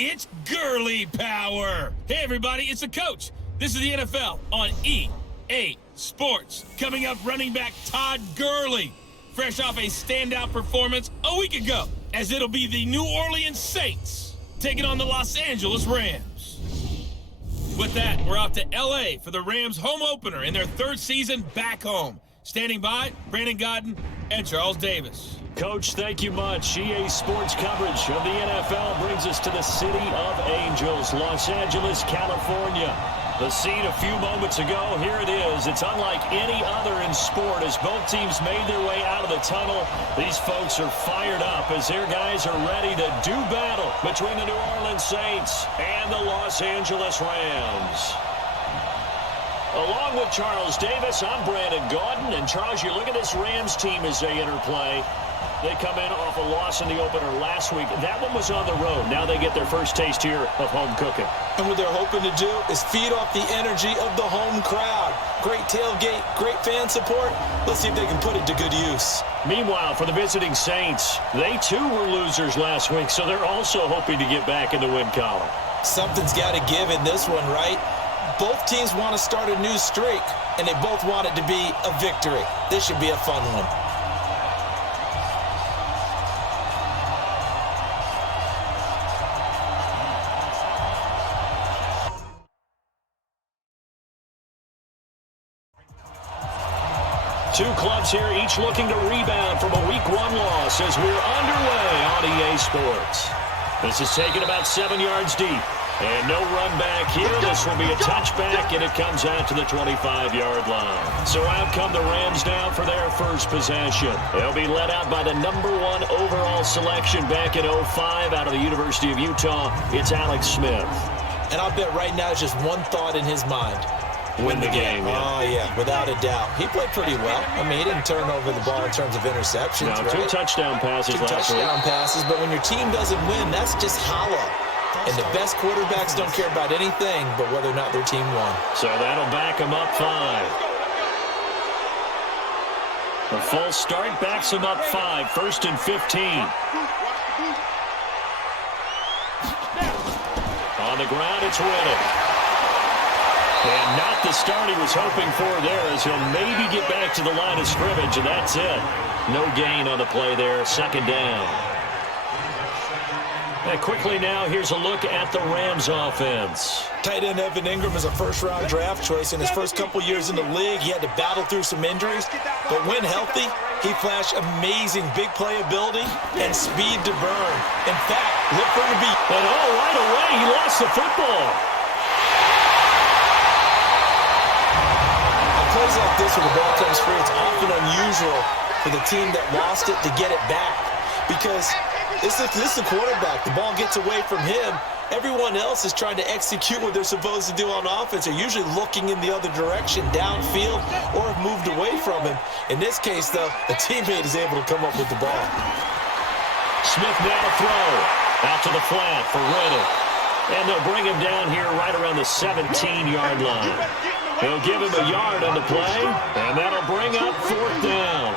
It's girly power. Hey, everybody, it's the coach. This is the NFL on EA Sports. Coming up, running back Todd Gurley, fresh off a standout performance a week ago, as it'll be the New Orleans Saints taking on the Los Angeles Rams. With that, we're off to L.A. for the Rams' home opener in their third season back home. Standing by, Brandon Godden and Charles Davis. Coach, thank you much. EA Sports coverage of the NFL brings us to the City of Angels, Los Angeles, California. The scene a few moments ago, here it is. It's unlike any other in sport as both teams made their way out of the tunnel. These folks are fired up as their guys are ready to do battle between the New Orleans Saints and the Los Angeles Rams. Along with Charles Davis, I'm Brandon Gaudin. And Charles, you look at this Rams team as they interplay. They come in off a loss in the opener last week. That one was on the road. Now they get their first taste here of home cooking. And what they're hoping to do is feed off the energy of the home crowd. Great tailgate, great fan support. Let's see if they can put it to good use. Meanwhile, for the visiting Saints, they too were losers last week, so they're also hoping to get back in the win column. Something's got to give in this one, right? Both teams want to start a new streak, and they both want it to be a victory. This should be a fun one. Two clubs here, each looking to rebound from a Week 1 loss as we're underway on EA Sports. This is taken about 7 yards deep. And no run back here. This will be a touchback, and it comes out to the 25-yard line. So out come the Rams now for their first possession. They'll be led out by the #1 overall selection back in 2005 out of the University of Utah. It's Alex Smith. And I'll bet right now just one thought in his mind. Win the game. Yeah. Oh, yeah, without a doubt. He played pretty well. I mean, he didn't turn over the ball in terms of interceptions, no, right? 2 touchdown passes last week. 2 touchdown passes, but when your team doesn't win, that's just hollow. And the best quarterbacks don't care about anything but whether or not their team won. So that'll back them up 5. The false start backs them up 5. 1st and 15. On the ground, it's Riddick. And not the start he was hoping for there as he'll maybe get back to the line of scrimmage, and that's it. No gain on the play there, 2nd down. And quickly now, here's a look at the Rams offense. Tight end Evan Ingram is a first-round draft choice. In his first couple years in the league, he had to battle through some injuries. But when healthy, he flashed amazing big playability and speed to burn. In fact, look for him to be... And right away, he lost the football. On plays like this, when the ball comes free, it's often unusual for the team that lost it to get it back. Because... This is the quarterback. The ball gets away from him. Everyone else is trying to execute what they're supposed to do on offense. They're usually looking in the other direction, downfield, or have moved away from him. In this case, though, a teammate is able to come up with the ball. Smith now to throw. Out to the flat for Riddick. And they'll bring him down here right around the 17-yard line. They'll give him a yard on the play, and that'll bring up 4th down.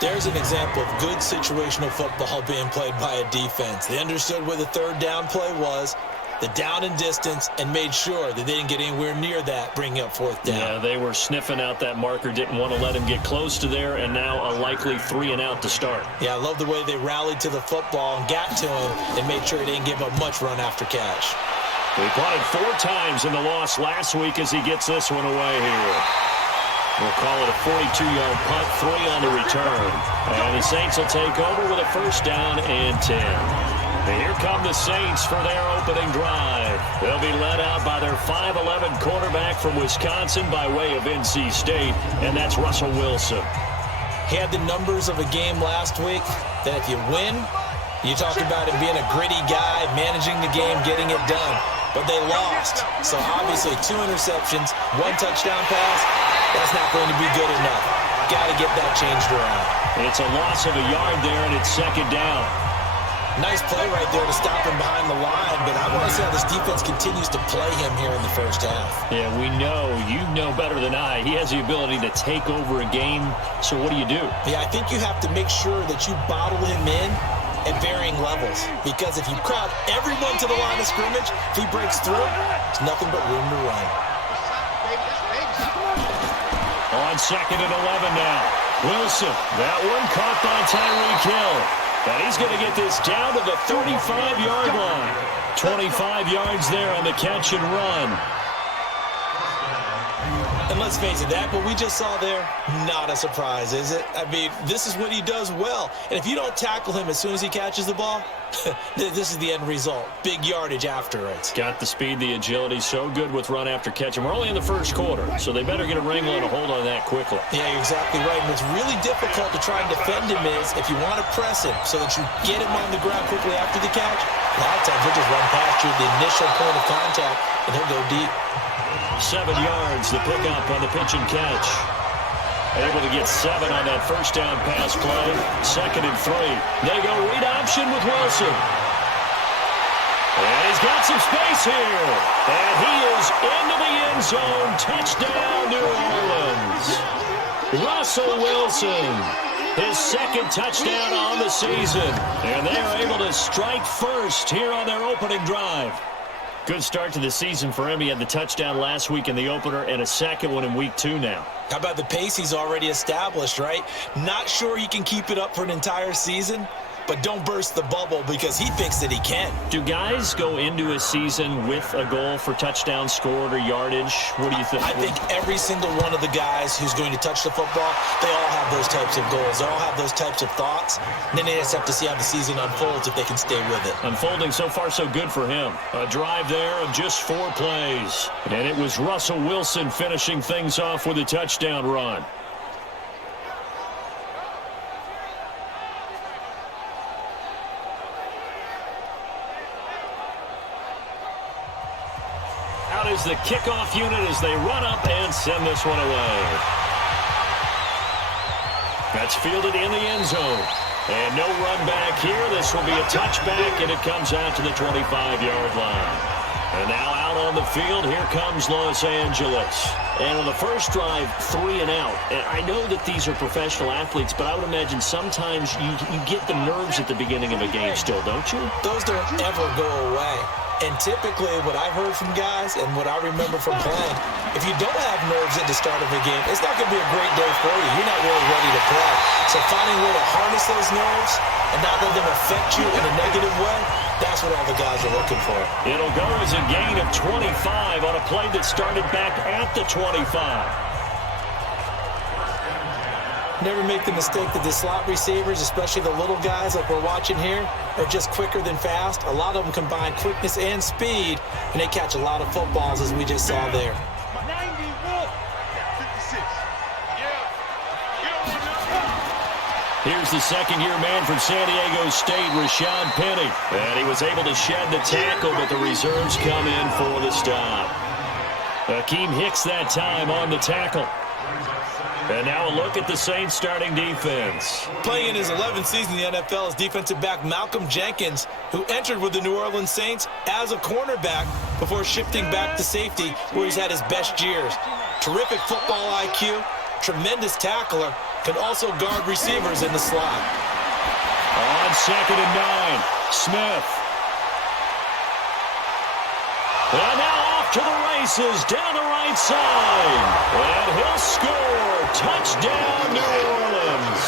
There's an example of good situational football being played by a defense. They understood where the 3rd down play was, the down and distance, and made sure that they didn't get anywhere near that, bringing up 4th down. Yeah, they were sniffing out that marker, didn't want to let him get close to there, and now a likely 3 and out to start. Yeah, I love the way they rallied to the football and got to him and made sure he didn't give up much run after catch. He punted 4 times in the loss last week as he gets this one away here. We'll call it a 42-yard punt, 3 on the return. And the Saints will take over with a 1st down and 10. And here come the Saints for their opening drive. They'll be led out by their 5'11 quarterback from Wisconsin by way of NC State, and that's Russell Wilson. He had the numbers of a game last week that if you win, you talk about him being a gritty guy, managing the game, getting it done. But they lost. So obviously 2 interceptions, 1 touchdown pass. That's not going to be good enough. Got to get that changed around. It's a loss of a yard there, and it's 2nd down. Nice play right there to stop him behind the line, but I want to see how this defense continues to play him here in the first half. Yeah, we know. You know better than I. He has the ability to take over a game, so what do you do? Yeah, I think you have to make sure that you bottle him in at varying levels. Because if you crowd everyone to the line of scrimmage, if he breaks through, there's nothing but room to run. On 2nd and 11 now. Wilson, that one caught by Tyreek Hill. And he's going to get this down to the 35-yard line. 25 yards there on the catch and run. And let's face it, that what we just saw there, not a surprise, is it? I mean, this is what he does well. And if you don't tackle him as soon as he catches the ball, this is the end result. Big yardage after it. Got the speed, the agility, so good with run after catch. And we're only in the first quarter, so they better get a wrangle and a hold on that quickly. Yeah, you're exactly right. And what's really difficult to try and defend him is if you want to press him so that you get him on the ground quickly after the catch, a lot of times he'll just run past you at the initial point of contact, and he'll go deep. 7 yards, the pickup on the pitch and catch. Able to get 7 on that first down pass play. 2nd and 3. They go read option with Wilson. And he's got some space here. And he is into the end zone. Touchdown, New Orleans. Russell Wilson, his 2nd touchdown on the season. And they are able to strike first here on their opening drive. Good start to the season for him. He had the touchdown last week in the opener and a second one in week 2 now. How about the pace he's already established, right? Not sure he can keep it up for an entire season, but don't burst the bubble because he thinks that he can. Do guys go into a season with a goal for touchdown scored or yardage? What do you think? I think every single one of the guys who's going to touch the football, they all have those types of goals. They all have those types of thoughts. And then they just have to see how the season unfolds if they can stay with it. Unfolding so far so good for him. A drive there of just 4 plays. And it was Russell Wilson finishing things off with a touchdown run. Out is the kickoff unit as they run up and send this one away. That's fielded in the end zone. And no run back here. This will be a touchback, and it comes out to the 25-yard line. And now out on the field, here comes Los Angeles. And on the first drive, 3 and out. And I know that these are professional athletes, but I would imagine sometimes you get the nerves at the beginning of a game still, don't you? Those don't ever go away. And typically what I've heard from guys and what I remember from playing, if you don't have nerves at the start of a game, it's not going to be a great day for you. You're not really ready to play. So finding a way to harness those nerves and not let them affect you in a negative way, that's what all the guys are looking for. It'll go as a gain of 25 on a play that started back at the 25. Never make the mistake that the slot receivers, especially the little guys like we're watching here, are just quicker than fast. A lot of them combine quickness and speed, and they catch a lot of footballs, as we just saw there. Here's the second-year man from San Diego State, Rashad Penny. And he was able to shed the tackle, but the reserves come in for the stop. Akeem Hicks that time on the tackle. And now a look at the Saints starting defense. Playing in his 11th season in the NFL is defensive back Malcolm Jenkins, who entered with the New Orleans Saints as a cornerback before shifting back to safety, where he's had his best years. Terrific football IQ, tremendous tackler, can also guard receivers in the slot. On 2nd and 9, Smith. And now off to the races down the right side. And he'll score. Touchdown, New Orleans.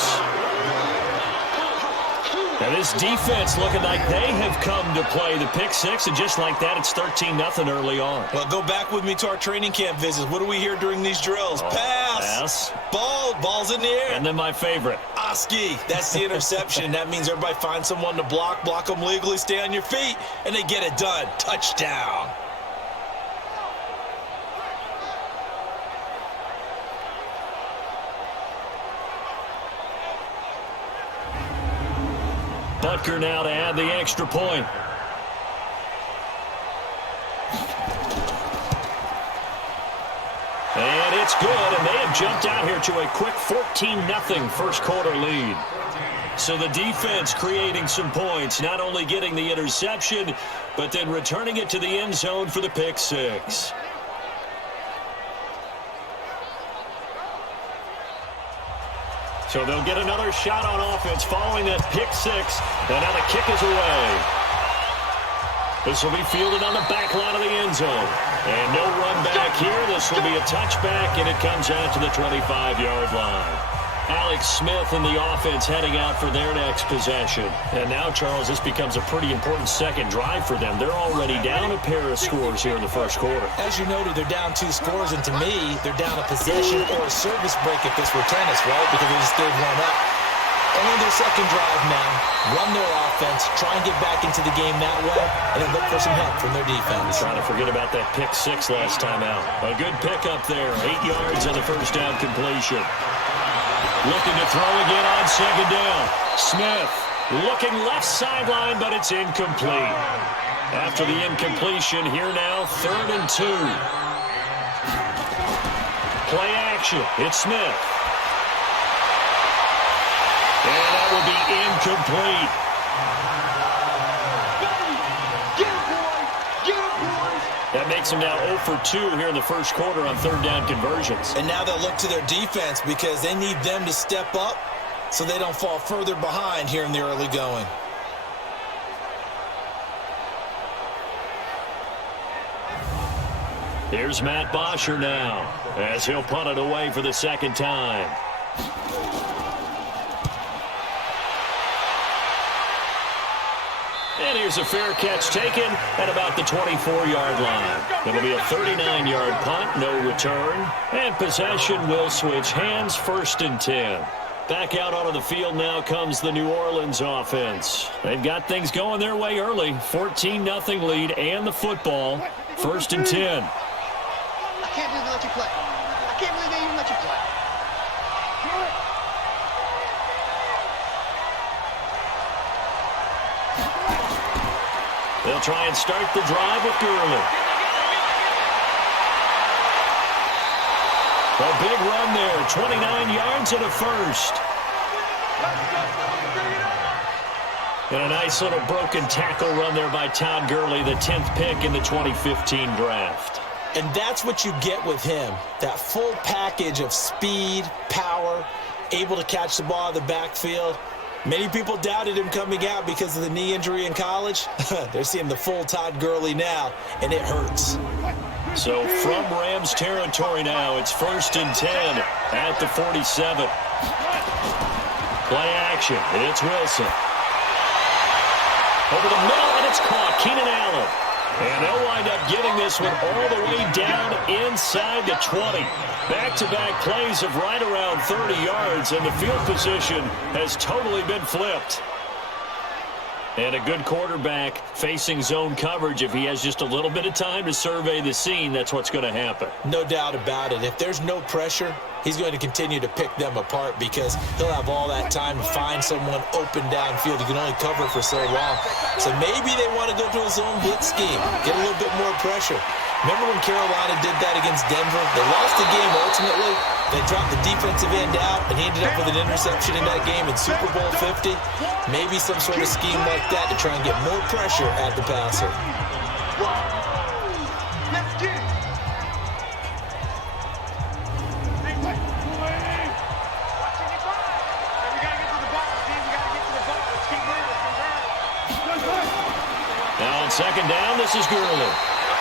And this defense looking like they have come to play the pick six, and just like that, it's 13-0 early on. Well, go back with me to our training camp visits. What do we hear during these drills? Pass. Ball's in the air. And then my favorite. Oski. That's the interception. That means everybody finds someone to block them legally, stay on your feet, and they get it done. Touchdown. Butker now to add the extra point. And it's good, and they have jumped out here to a quick 14-0 first quarter lead. So the defense creating some points, not only getting the interception, but then returning it to the end zone for the pick six. So they'll get another shot on offense following that pick six. And now the kick is away. This will be fielded on the back line of the end zone. And no run back here. This will be a touchback, and it comes out to the 25-yard line. Alex Smith and the offense heading out for their next possession. And now, Charles, this becomes a pretty important second drive for them. They're already down a pair of scores here in the first quarter. As you noted, they're down 2 scores, and to me, they're down a possession or a service break if this were tennis, right? Because they just gave one up. Only their second drive now. Run their offense, try and get back into the game that way, and then look for some help from their defense. Trying to forget about that pick six last time out. A good pickup there. 8 yards on the first down completion. Looking to throw again on second down. Smith looking left sideline, but it's incomplete. After the incompletion, here now, 3rd and 2. Play action. It's Smith. And that will be incomplete. That makes them now 0 for 2 here in the first quarter on 3rd down conversions. And now they'll look to their defense because they need them to step up so they don't fall further behind here in the early going. Here's Matt Bosher now as he'll punt it away for the second time. And here's a fair catch taken at about the 24-yard line. It'll be a 39-yard punt, no return. And possession will switch hands, 1st and 10. Back out onto the field now comes the New Orleans offense. They've got things going their way early. 14-0 lead and the football. 1st and 10. I can't believe they let you play. I can't believe they even let you play. They'll try and start the drive with Gurley. A big run there, 29 yards and a first. And a nice little broken tackle run there by Todd Gurley, the 10th pick in the 2015 draft. And that's what you get with him, that full package of speed, power, able to catch the ball in the backfield. Many people doubted him coming out because of the knee injury in college. They're seeing the full Todd Gurley now, and it hurts. So from Rams territory now, it's 1st and 10 at the 47. Play action. It's Wilson. Over the middle, and it's caught. Keenan Allen. And they'll wind up getting this one all the way down inside the 20. Back-to-back plays of right around 30 yards, and the field position has totally been flipped. And a good quarterback facing zone coverage. If he has just a little bit of time to survey the scene, that's what's going to happen. No doubt about it. If there's no pressure, he's going to continue to pick them apart because he'll have all that time to find someone open downfield. He can only cover for so long. So maybe they want to go to a zone blitz scheme, get a little bit more pressure. Remember when Carolina did that against Denver? They lost the game ultimately. They dropped the defensive end out, and he ended up with an interception in that game in Super Bowl 50. Maybe some sort of scheme like that to try and get more pressure at the passer. Let's get it. Now on second down, this is Gurley.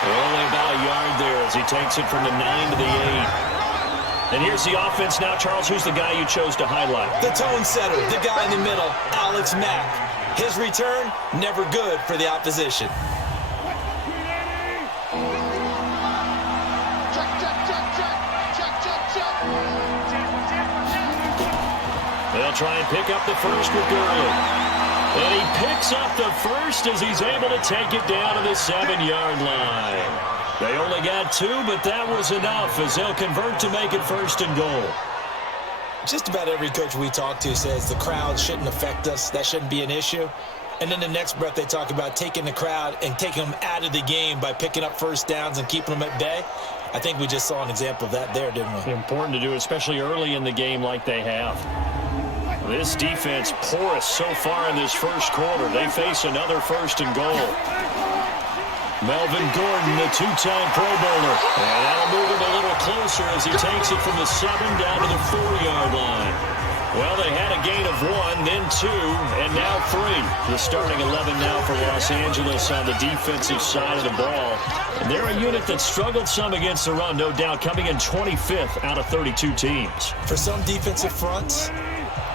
Only about a yard there as he takes it from the 9 to the 8. And here's the offense now, Charles. Who's the guy you chose to highlight? The tone setter, the guy in the middle, Alex Mack. His return, never good for the opposition. They'll try and pick up the first with Gurley. And he picks up the first as he's able to take it down to the 7-yard line. They only got 2, but that was enough as they'll convert to make it 1st and goal. Just about every coach we talk to says the crowd shouldn't affect us. That shouldn't be an issue. And then the next breath they talk about taking the crowd and taking them out of the game by picking up first downs and keeping them at bay. I think we just saw an example of that there, didn't we? Important to do, especially early in the game like they have. This defense porous so far in this first quarter. They face another 1st and goal. Melvin Gordon, the 2-time Pro Bowler. And that'll move him a little closer as he takes it from the 7 down to the 4-yard line. Well, they had a gain of 1, then 2, and now 3. The starting 11 now for Los Angeles on the defensive side of the ball. And they're a unit that struggled some against the run, no doubt, coming in 25th out of 32 teams. For some defensive fronts,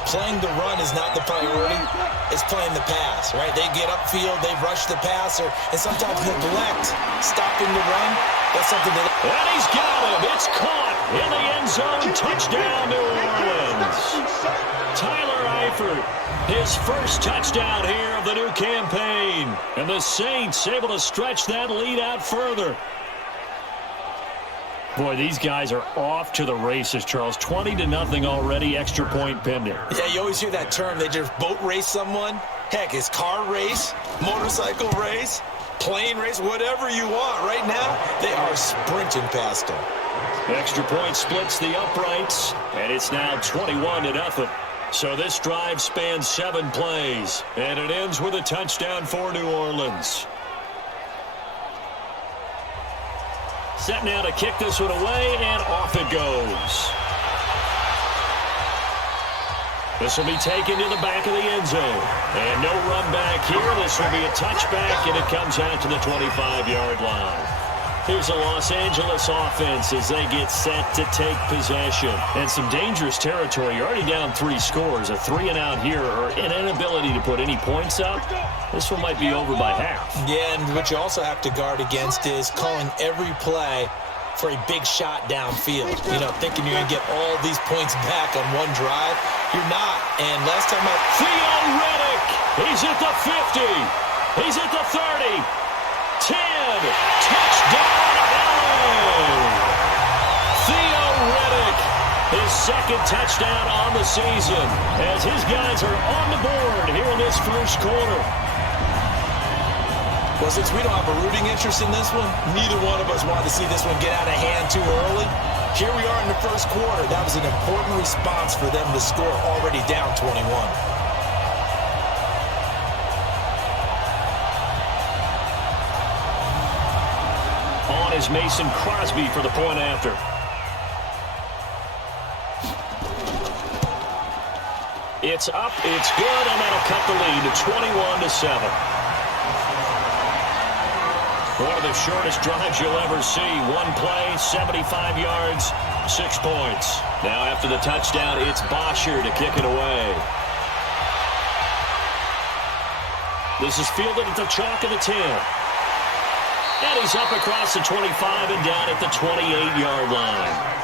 playing the run is not the priority. It's playing the pass, right? They get upfield, they rush the passer, and sometimes neglect stopping the run. That's something that... And he's got him. It's caught in the end zone. Touchdown, New Orleans. Tyler Eifert, his first touchdown here of the new campaign. And the Saints able to stretch that lead out further. Boy, these guys are off to the races, Charles. 20-0 already, extra point pending. Yeah, you always hear that term. They just boat race someone. Heck, it's car race, motorcycle race, plane race, whatever you want. Right now, they are sprinting past them. Extra point splits the uprights, and it's now 21-0. So this drive spans 7 plays, and it ends with a touchdown for New Orleans. Set now to kick this one away, and off it goes. This will be taken to the back of the end zone. And no run back here. This will be a touchback, and it comes out to the 25-yard line. Here's a Los Angeles offense as they get set to take possession. And some dangerous territory. You're already down 3 scores. A 3-and-out here, or an inability to put any points up. This one might be over by half. Yeah, and what you also have to guard against is calling every play for a big shot downfield. You know, thinking you're going to get all these points back on one drive. You're not. And last time I... Theo Riddick, he's at the 50. He's at the 30. 10. Touchdown, LA. Theo Riddick, his second touchdown on the season, as his guys are on the board here in this first quarter. Well, since we don't have a rooting interest in this one, neither one of us wanted to see this one get out of hand too early. Here we are in the first quarter. That was an important response for them to score, already down 21. On is Mason Crosby for the point after. It's up, it's good, and that'll cut the lead to 21-7. One of the shortest drives you'll ever see. One play, 75 yards, 6 points. Now after the touchdown, it's Bosher to kick it away. This is fielded at the chalk of the 10. And he's up across the 25 and down at the 28-yard line.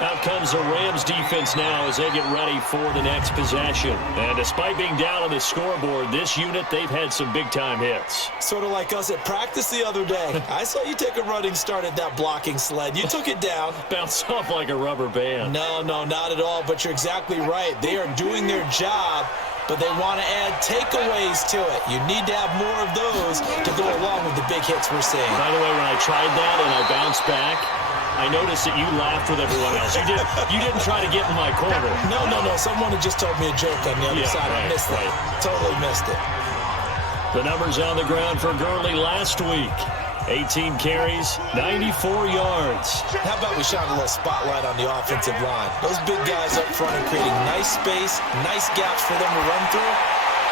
Out comes the Rams defense now as they get ready for the next possession. And despite being down on the scoreboard, this unit, they've had some big-time hits. Sort of like us at practice the other day. I saw you take a running start at that blocking sled. You took it down. Bounced off like a rubber band. No, not at all, but you're exactly right. They are doing their job, but they want to add takeaways to it. You need to have more of those to go along with the big hits we're seeing. By the way, when I tried that and I bounced back, I noticed that you laughed with everyone else. You didn't try to get in my corner. No. Someone had just told me a joke on the other side. Right, I missed it. Totally missed it. The numbers on the ground for Gurley last week. 18 carries, 94 yards. How about we shine a little spotlight on the offensive line? Those big guys up front are creating nice space, nice gaps for them to run through.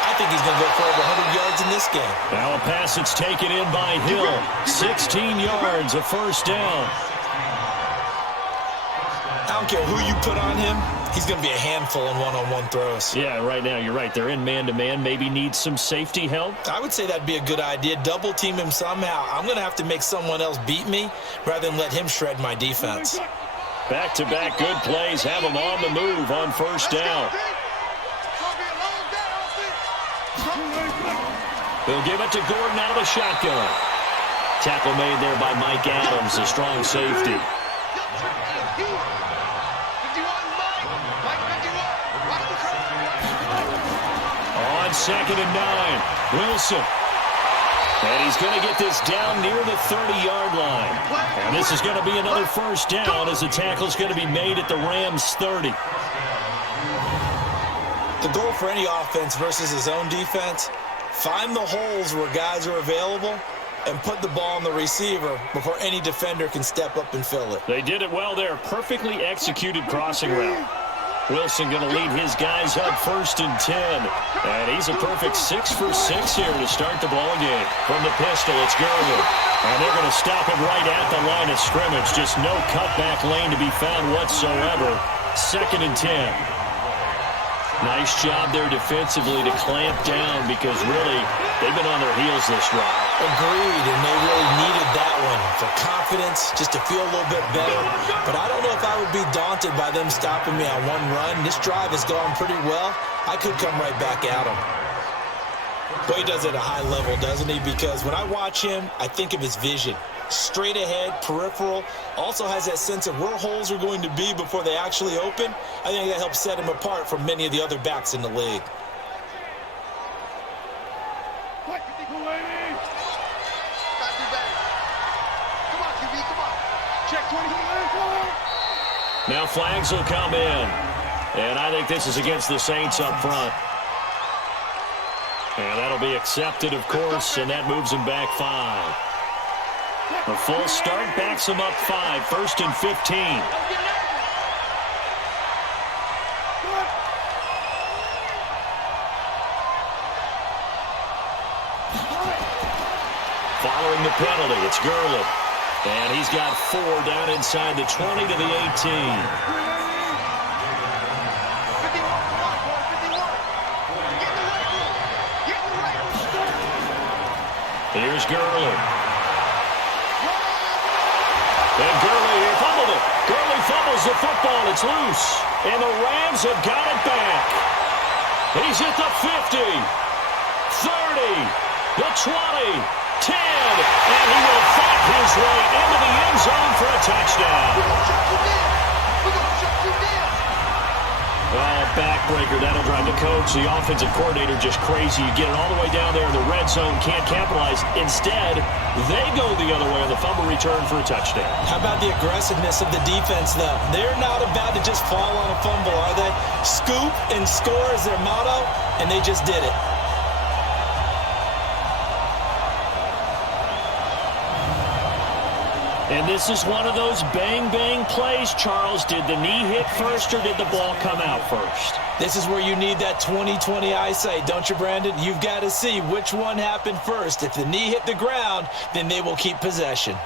I think he's going to go for over 100 yards in this game. Now a pass that's taken in by Hill. 16 yards, a first down. I don't care who you put on him. He's going to be a handful in one-on-one throws. Yeah, right now, you're right. They're in man-to-man. Maybe needs some safety help. I would say that'd be a good idea. Double team him somehow. I'm going to have to make someone else beat me rather than let him shred my defense. Back-to-back good plays have him on the move on first down. They'll give it to Gordon out of the shotgun. Tackle made there by Mike Adams, a strong safety. On 2nd and 9, Wilson. And he's going to get this down near the 30-yard line. And this is going to be another first down as the tackle's going to be made at the Rams' 30. The goal for any offense versus his own defense, find the holes where guys are available and put the ball on the receiver before any defender can step up and fill it. They did it well there. Perfectly executed crossing route. Wilson going to lead his guys up 1st and 10. And he's a perfect 6 for 6 here to start the ball game. From the pistol, it's Gurley. And they're going to stop him right at the line of scrimmage. Just no cutback lane to be found whatsoever. 2nd and 10. Nice job there defensively to clamp down because really they've been on their heels this drive. Agreed, and they really needed that one for confidence, just to feel a little bit better. But I don't know if I would be daunted by them stopping me on one run. This drive has gone pretty well. I could come right back at them. Well, he does it at a high level, doesn't he? Because when I watch him, I think of his vision. Straight ahead, peripheral, also has that sense of where holes are going to be before they actually open. I think that helps set him apart from many of the other backs in the league. Now flags will come in. And I think this is against the Saints up front. And that'll be accepted, of course, and that moves him back 5. A full start backs him up 5, 1st and 15. Following the penalty, it's Gurley. And he's got 4 down inside the 20 to the 18. Here's Gurley. And Gurley here fumbled it. Gurley fumbles the football. It's loose. And the Rams have got it back. He's at the 50, 30, the 20, 10. And he will fight his way into the end zone for a touchdown. Backbreaker, that'll drive the coach, the offensive coordinator, just crazy. You get it all the way down there in the red zone, can't capitalize. Instead, they go the other way on the fumble return for a touchdown. How about the aggressiveness of the defense, though? They're not about to just fall on a fumble, are they? Scoop and score is their motto, and they just did it. And this is one of those bang-bang plays, Charles. Did the knee hit first or did the ball come out first? This is where you need that 20/20 eyesight, don't you, Brandon? You've got to see which one happened first. If the knee hit the ground, then they will keep possession.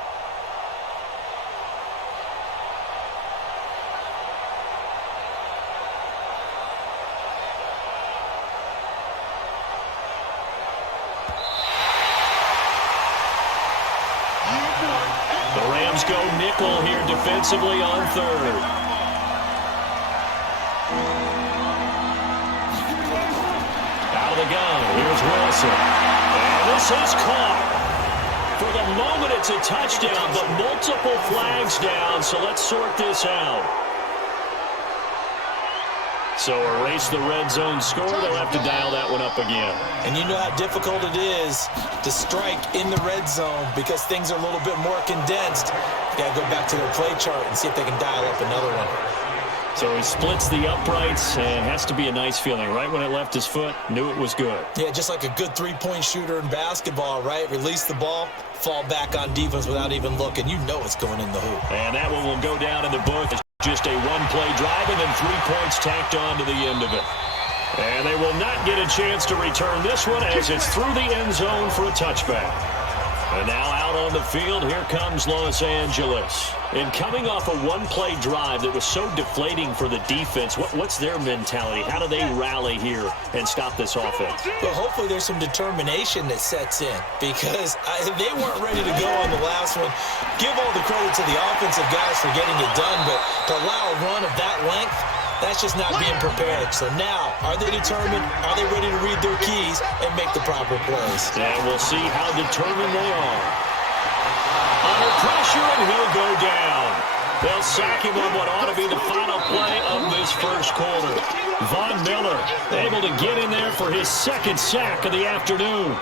Go nickel here defensively on 3rd. Out of the gun. Here's Wilson. And this is caught. For the moment, it's a touchdown, but multiple flags down, so let's sort this out. So erase the red zone score. They'll have to dial that one up again. And you know how difficult it is to strike in the red zone because things are a little bit more condensed. You got to go back to their play chart and see if they can dial up another one. So he splits the uprights, and has to be a nice feeling. Right when it left his foot, knew it was good. Yeah, just like a good three-point shooter in basketball, right? Release the ball, fall back on defense without even looking. You know it's going in the hoop. And that one will go down in the book. It's just a one-play drive and then 3 points tacked on to the end of it. And they will not get a chance to return this one as it's through the end zone for a touchback. And now out on the field, here comes Los Angeles. And coming off a one-play drive that was so deflating for the defense, what's their mentality? How do they rally here and stop this offense? Well, hopefully there's some determination that sets in because they weren't ready to go on the last one. Give all the credit to the offensive guys for getting it done, but to allow a run of that length, that's just not being prepared. So now, are they determined? Are they ready to read their keys and make the proper plays? And we'll see how determined they are. Under pressure, and he'll go down. They'll sack him on what ought to be the final play of this first quarter. Von Miller able to get in there for his second sack of the afternoon.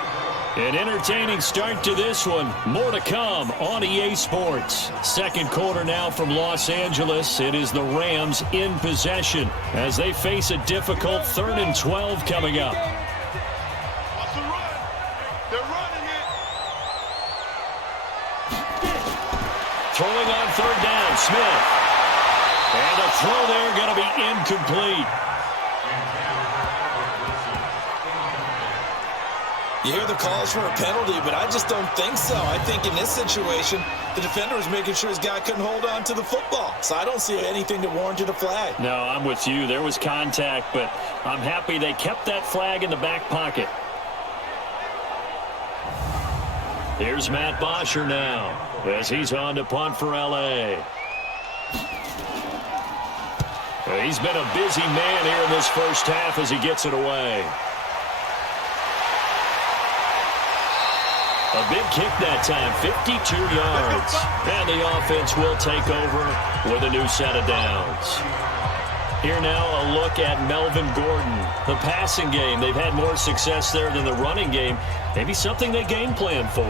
An entertaining start to this one. More to come on EA Sports. Second quarter now from Los Angeles. It is the Rams in possession as they face a difficult 3rd and 12 coming up. What's the run? They're running it. Throwing on 3rd down, Smith. And a throw there going to be incomplete. You hear the calls for a penalty, but I just don't think so. I think in this situation, the defender was making sure his guy couldn't hold on to the football. So I don't see anything that warranted a flag. No, I'm with you. There was contact, but I'm happy they kept that flag in the back pocket. Here's Matt Bosher now as he's on to punt for L.A. He's been a busy man here in this first half as he gets it away. A big kick that time, 52 yards. And the offense will take over with a new set of downs. Here now a look at Melvin Gordon. The passing game, they've had more success there than the running game. Maybe something they game plan for.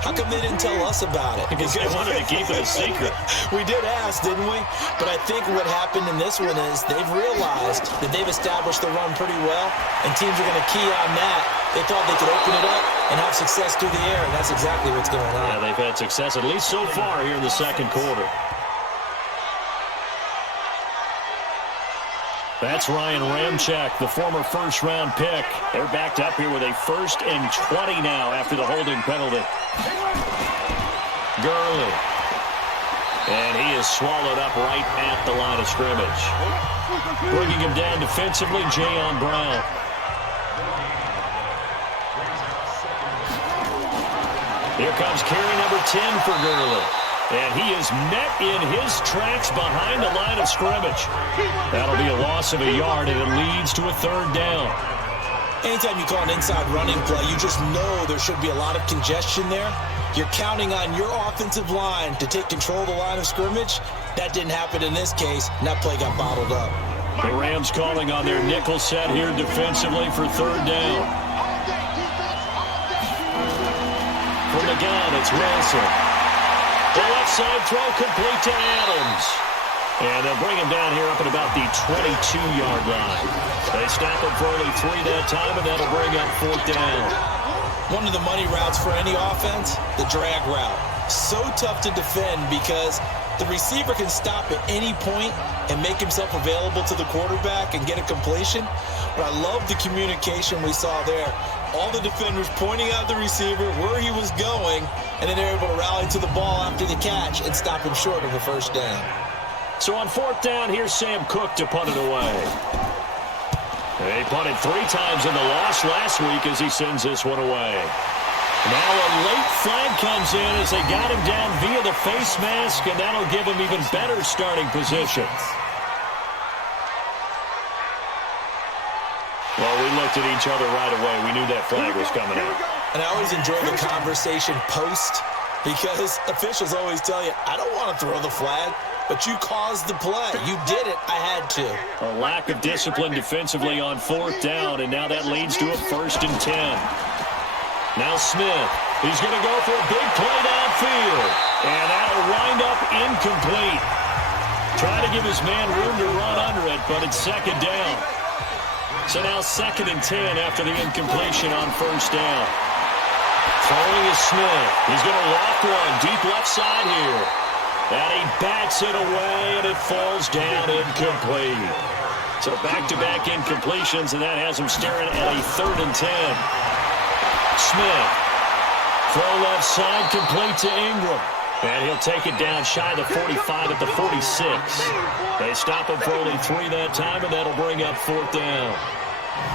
How come they didn't tell us about it? Because they wanted to keep it a secret. We did ask, didn't we? But I think what happened in this one is they've realized that they've established the run pretty well, and teams are going to key on that. They thought they could open it up and have success through the air, and that's exactly what's going on. Yeah, they've had success, at least so far here in the second quarter. That's Ryan Ramczyk, the former first-round pick. They're backed up here with a 1st and 20 now after the holding penalty. Gurley. And he is swallowed up right at the line of scrimmage. Bringing him down defensively, Jayon Brown. Here comes carry number 10 for Gurley. And he is met in his tracks behind the line of scrimmage. That'll be a loss of a yard, and it leads to a 3rd down. Anytime you call an inside running play, you just know there should be a lot of congestion there. You're counting on your offensive line to take control of the line of scrimmage. That didn't happen in this case, and that play got bottled up. The Rams calling on their nickel set here defensively for 3rd down. From the gun, it's Wilson. The left side throw complete to Adams. And they'll bring him down here up at about the 22-yard line. They stop him for only 3 that time, and that'll bring up 4th down. One of the money routes for any offense, the drag route. So tough to defend because the receiver can stop at any point and make himself available to the quarterback and get a completion. But I love the communication we saw there. All the defenders pointing out the receiver, where he was going, and then they're able to rally to the ball after the catch and stop him short of a 1st down. So on 4th down, here's Sam Cook to punt it away. He punted 3 times in the loss last week as he sends this one away. Now a late flag comes in as they got him down via the face mask, and that'll give him even better starting position. Well, we looked at each other right away. We knew that flag was coming out. And I always enjoy the conversation post because officials always tell you, I don't want to throw the flag, but you caused the play. You did it. I had to. A lack of discipline defensively on 4th down, and now that leads to a 1st and 10. Now Smith. He's going to go for a big play downfield, and that'll wind up incomplete. Trying to give his man room to run under it, but it's 2nd down. So now 2nd and 10 after the incompletion on 1st down. Throwing is Smith. He's going to loft one deep left side here. And he bats it away, and it falls down incomplete. So back-to-back incompletions, and that has him staring at a 3rd and 10. Smith. Throw left side, complete to Ingram. And he'll take it down shy of the 45 at the 46. They stop him for only 3 that time, and that'll bring up 4th down.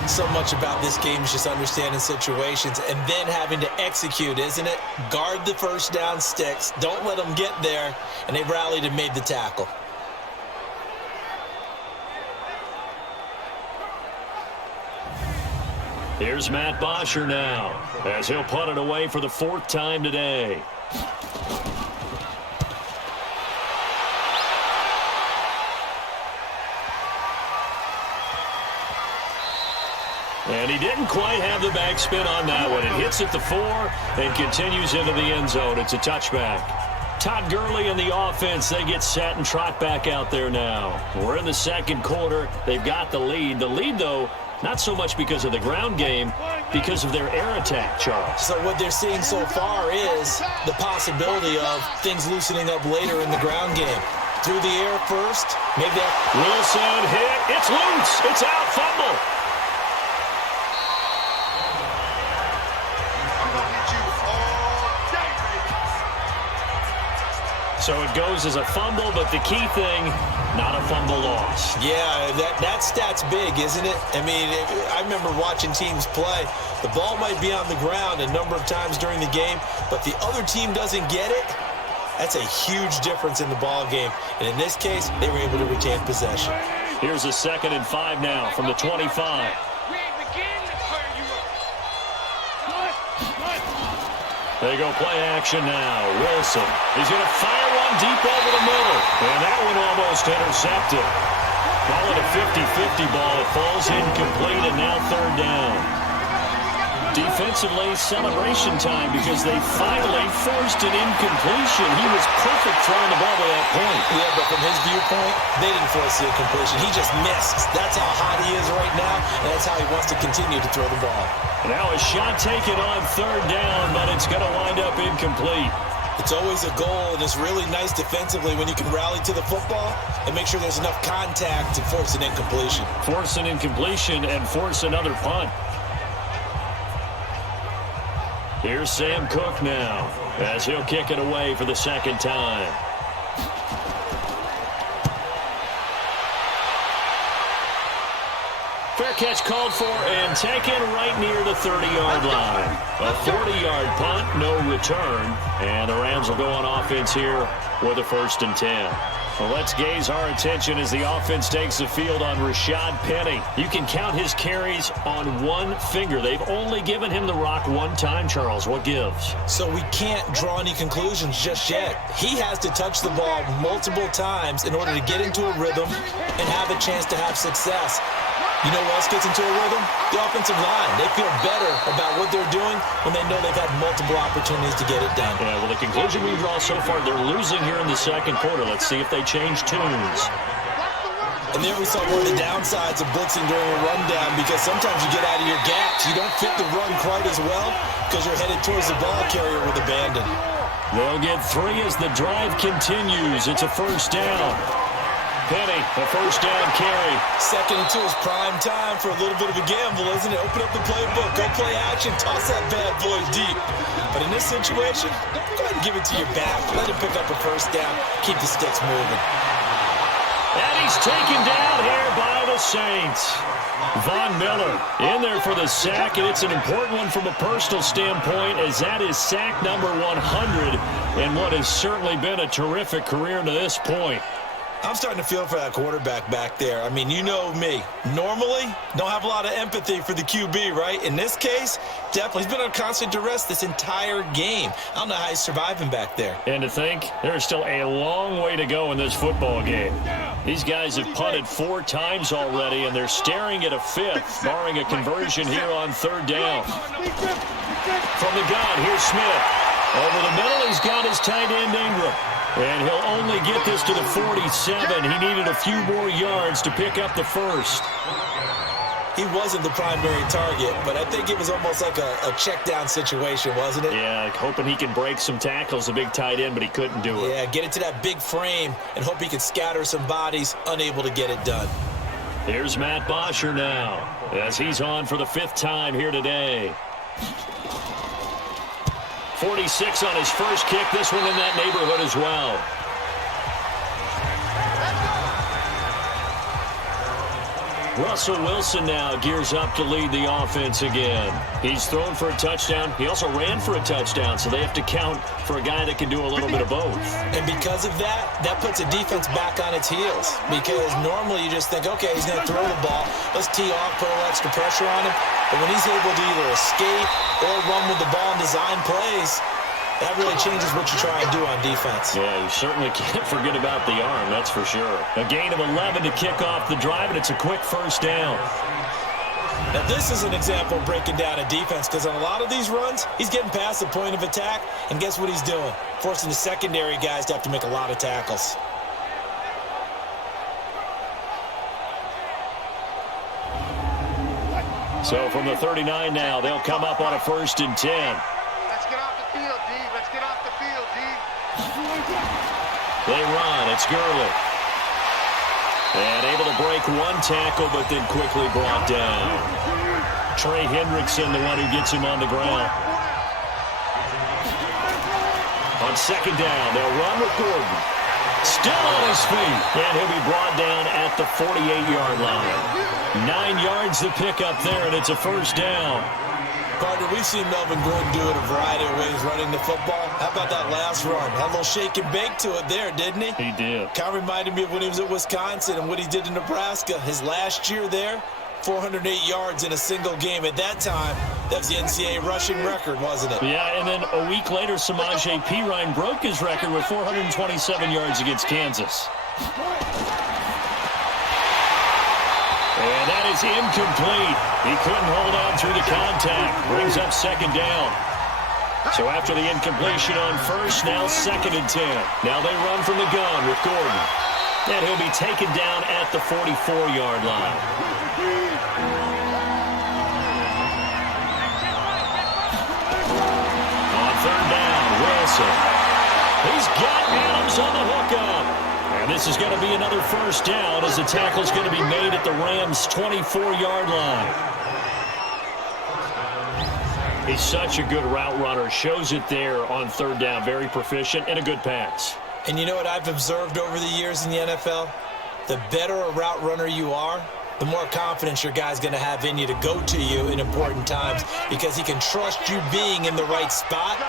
So much about this game is just understanding situations and then having to execute, isn't it? Guard the 1st down sticks. Don't let them get there. And they rallied and made the tackle. Here's Matt Bosher now as he'll punt it away for the 4th time today. And he didn't quite have the backspin on that one. It hits at the 4 and continues into the end zone. It's a touchback. Todd Gurley and the offense, they get set and trot back out there now. We're in the second quarter. They've got the lead. The lead, though, not so much because of the ground game, because of their air attack, Charles. So what they're seeing so far is the possibility of things loosening up later in the ground game. through the air first. Maybe that. Wilson hit. It's loose. It's out. Fumble. I'm going to hit you all day, baby. So it goes as a fumble, but the key thing, not a fumble loss. Yeah, that stat's big, isn't it? I mean, I remember watching teams play. The ball might be on the ground a number of times during the game, but the other team doesn't get it. That's a huge difference in the ball game. And in this case, they were able to retain possession. Here's a 2nd and 5 now from the 25. They go play action now. Wilson. He's going to fire one deep over the middle. And that one almost intercepted. Call it a 50-50 ball. It falls incomplete, and now 3rd down. Defensively, celebration time because they finally forced an incompletion. He was perfect throwing the ball to that point. Yeah, but from his viewpoint, they didn't force the incompletion. He just missed. That's how hot he is right now, and that's how he wants to continue to throw the ball. Now a shot taken on 3rd down, but it's going to wind up incomplete. It's always a goal, and it's really nice defensively when you can rally to the football and make sure there's enough contact to force an incompletion. Force an incompletion and force another punt. Here's Sam Cook now as he'll kick it away for the 2nd time. Fair catch called for and taken right near the 30-yard line. A 40-yard punt, no return. And the Rams will go on offense here with a 1st and 10. Well, let's gaze our attention as the offense takes the field on Rashad Penny. You can count his carries on one finger. They've only given him the rock one time, Charles. What gives? So we can't draw any conclusions just yet. He has to touch the ball multiple times in order to get into a rhythm and have a chance to have success. You know what else gets into a rhythm? The offensive line. They feel better about what they're doing when they know they've had multiple opportunities to get it done. Yeah, well, the conclusion we draw so far, they're losing here in the 2nd quarter. Let's see if they change tunes. And there we saw one of the downsides of blitzing during a rundown because sometimes you get out of your gaps. You don't fit the run quite as well because you're headed towards the ball carrier with abandon. They'll get 3 as the drive continues. It's a 1st down. Penny, a 1st down carry. 2nd and 2 is prime time for a little bit of a gamble, isn't it? Open up the playbook, go play action, toss that bad boy deep. But in this situation, go ahead and give it to your back. Let him pick up a 1st down, keep the sticks moving. And he's taken down here by the Saints. Von Miller in there for the sack, and it's an important one from a personal standpoint as that is sack number 100 in what has certainly been a terrific career to this point. I'm starting to feel for that quarterback back there. I mean, you know me. Normally, don't have a lot of empathy for the QB, right? In this case, definitely. He's been on constant duress this entire game. I don't know how he's surviving back there. And to think, there's still a long way to go in this football game. These guys have punted 4 times already, and they're staring at a 5th, barring a conversion here on 3rd down. From the gun, here's Smith. Over the middle, he's got his tight end Ingram. And he'll only get this to the 47. He needed a few more yards to pick up the 1st. He wasn't the primary target, but I think it was almost like a check-down situation, wasn't it? Yeah, like hoping he can break some tackles, a big tight end, but he couldn't do it. Yeah, get it to that big frame and hope he can scatter some bodies, unable to get it done. Here's Matt Bosher now, as he's on for the 5th time here today. 46 on his first kick. This one in that neighborhood as well. Russell Wilson now gears up to lead the offense again. He's thrown for a touchdown. He also ran for a touchdown, so they have to count for a guy that can do a little bit of both. And because of that, that puts a defense back on its heels. Because normally you just think, okay, he's going to throw the ball. Let's tee off, put a little extra pressure on him. But when he's able to either escape or run with the ball and design plays, that really changes what you try and do on defense. Yeah, you certainly can't forget about the arm, that's for sure. A gain of 11 to kick off the drive, and it's a quick 1st down. Now, this is an example of breaking down a defense because on a lot of these runs, he's getting past the point of attack, and guess what he's doing? Forcing the secondary guys to have to make a lot of tackles. So from the 39 now, they'll come up on a 1st and 10. Let's get off the field, D. Let's get off the field, D. They run. It's Gurley. And able to break one tackle, but then quickly brought down. Trey Hendrickson, the one who gets him on the ground. On second down, they'll run with Gordon. Still on his feet. And he'll be brought down at the 48-yard line. 9 yards to pick up there, and it's a first down. Partner, we've seen Melvin Gordon do it a variety of ways running the football. How about that last run? Had a little shake and bake to it there, didn't he? He did. Kind of reminded me of when he was at Wisconsin and what he did in Nebraska. His last year there, 408 yards in a single game. At that time, that was the NCAA rushing record, wasn't it? Yeah, and then a week later, Samaje Perine broke his record with 427 yards against Kansas. And that is incomplete. He couldn't hold on through the contact. Brings up second down. So after the incompletion on first, now second and 10. Now they run from the gun with Gordon. And he'll be taken down at the 44-yard line. On third down, Wilson. He's got Adams on the hookup. And this is going to be another first down as the tackle is going to be made at the Rams' 24-yard line. He's such a good route runner. Shows it there on third down. Very proficient and a good pass. And you know what I've observed over the years in the NFL? The better a route runner you are, the more confidence your guy's going to have in you to go to you in important times because he can trust you being in the right spot,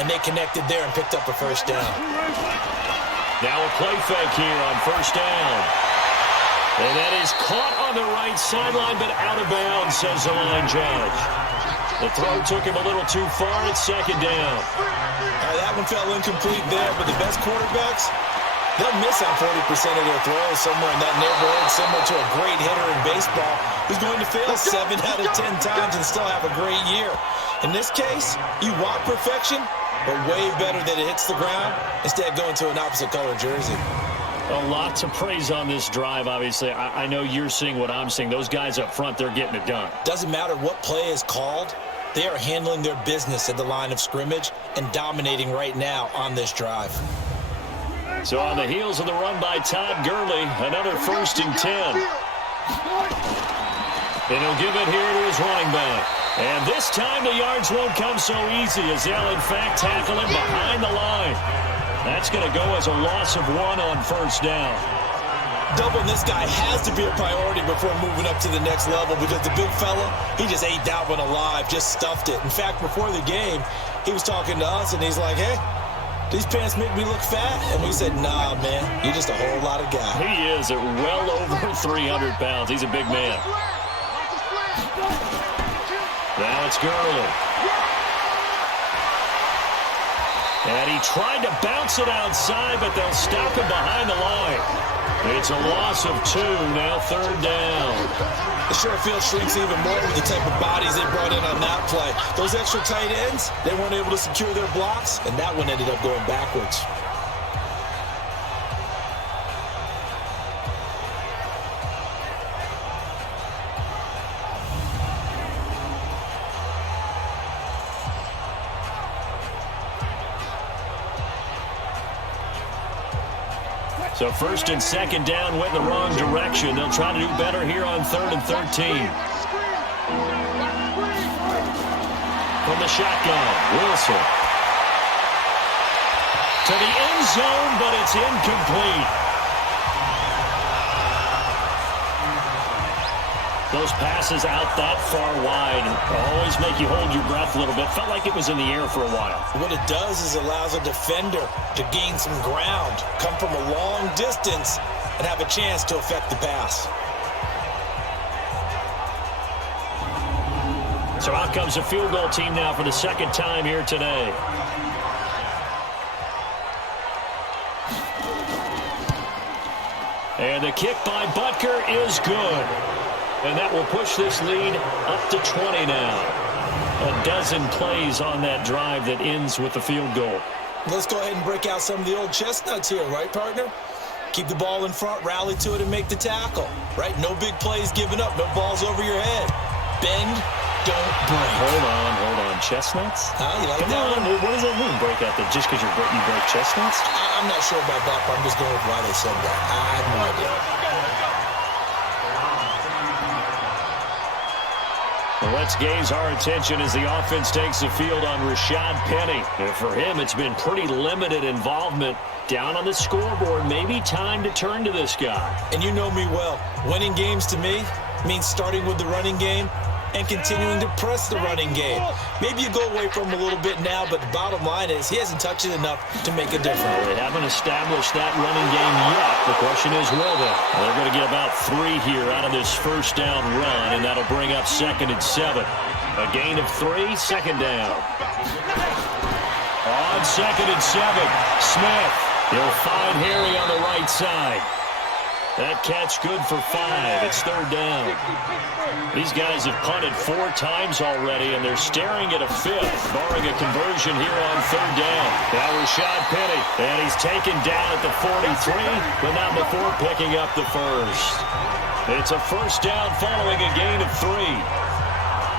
and they connected there and picked up a first down. Now a play fake here on first down. And that is caught on the right sideline, but out of bounds, says the line judge. The throw took him a little too far at second down. That one fell incomplete there, but the best quarterbacks, they'll miss on 40% of their throws somewhere in that neighborhood, similar to a great hitter in baseball who's going to fail 7 out of 10 times and still have a great year. In this case, you want perfection, but way better that it hits the ground instead of going to an opposite color jersey. A lot to praise on this drive, obviously. I know you're seeing what I'm seeing. Those guys up front, they're getting it done. Doesn't matter what play is called. They are handling their business at the line of scrimmage and dominating right now on this drive. So on the heels of the run by Todd Gurley, another first and 10. And he'll give it here to his running back. And this time the yards won't come so easy as they'll, in fact, tackle him behind the line. That's going to go as a loss of 1 on first down. Doubling this guy has to be a priority before moving up to the next level because the big fella, he just ate that one alive, just stuffed it. In fact, before the game, he was talking to us, and he's like, hey, these pants make me look fat. And we said, nah, man, you're just a whole lot of guy. He is at well over 300 pounds. He's a big man. Now it's Gurley. And he tried to bounce it outside, but they'll stop him behind the line. It's a loss of 2, now third down. The short field shrinks even more with the type of bodies they brought in on that play. Those extra tight ends, they weren't able to secure their blocks, and that one ended up going backwards. So first and second down went in the wrong direction. They'll try to do better here on 3rd and 13. From the shotgun, Wilson. To the end zone, but it's incomplete. Those passes out that far wide always make you hold your breath a little bit. Felt like it was in the air for a while. What it does is it allows a defender to gain some ground, come from a long distance, and have a chance to affect the pass. So out comes a field goal team now for the second time here today. And the kick by Butker is good. And that will push this lead up to 20 now. A dozen plays on that drive that ends with the field goal. Let's go ahead and break out some of the old chestnuts here, right, partner? Keep the ball in front, rally to it, and make the tackle, right? No big plays given up, no balls over your head. Bend, don't break. Hold on. chestnuts? You like Come that on, one? what does that mean, break out the, just because you break chestnuts? I'm not sure about that, but I'm just going with why they said that. I have no idea. Well, let's gaze our attention as the offense takes the field on Rashad Penny. And for him, it's been pretty limited involvement. Down on the scoreboard, maybe time to turn to this guy. And you know me well. Winning games to me means starting with the running game and continuing to press the running game. Maybe you go away from him a little bit now, but the bottom line is he hasn't touched it enough to make a difference. Well, they haven't established that running game yet. The question is, will they? Well, they're going to get about 3 here out of this first down run, and that'll bring up 2nd and 7. A gain of 3, 2nd down. On 2nd and 7, Smith. He'll find Harry on the right side. That catch good for 5. It's 3rd down. These guys have punted 4 times already, and they're staring at a 5th, barring a conversion here on 3rd down. Now Rashad Penny, and he's taken down at the 43, but not before picking up the first. It's a 1st down following a gain of 3.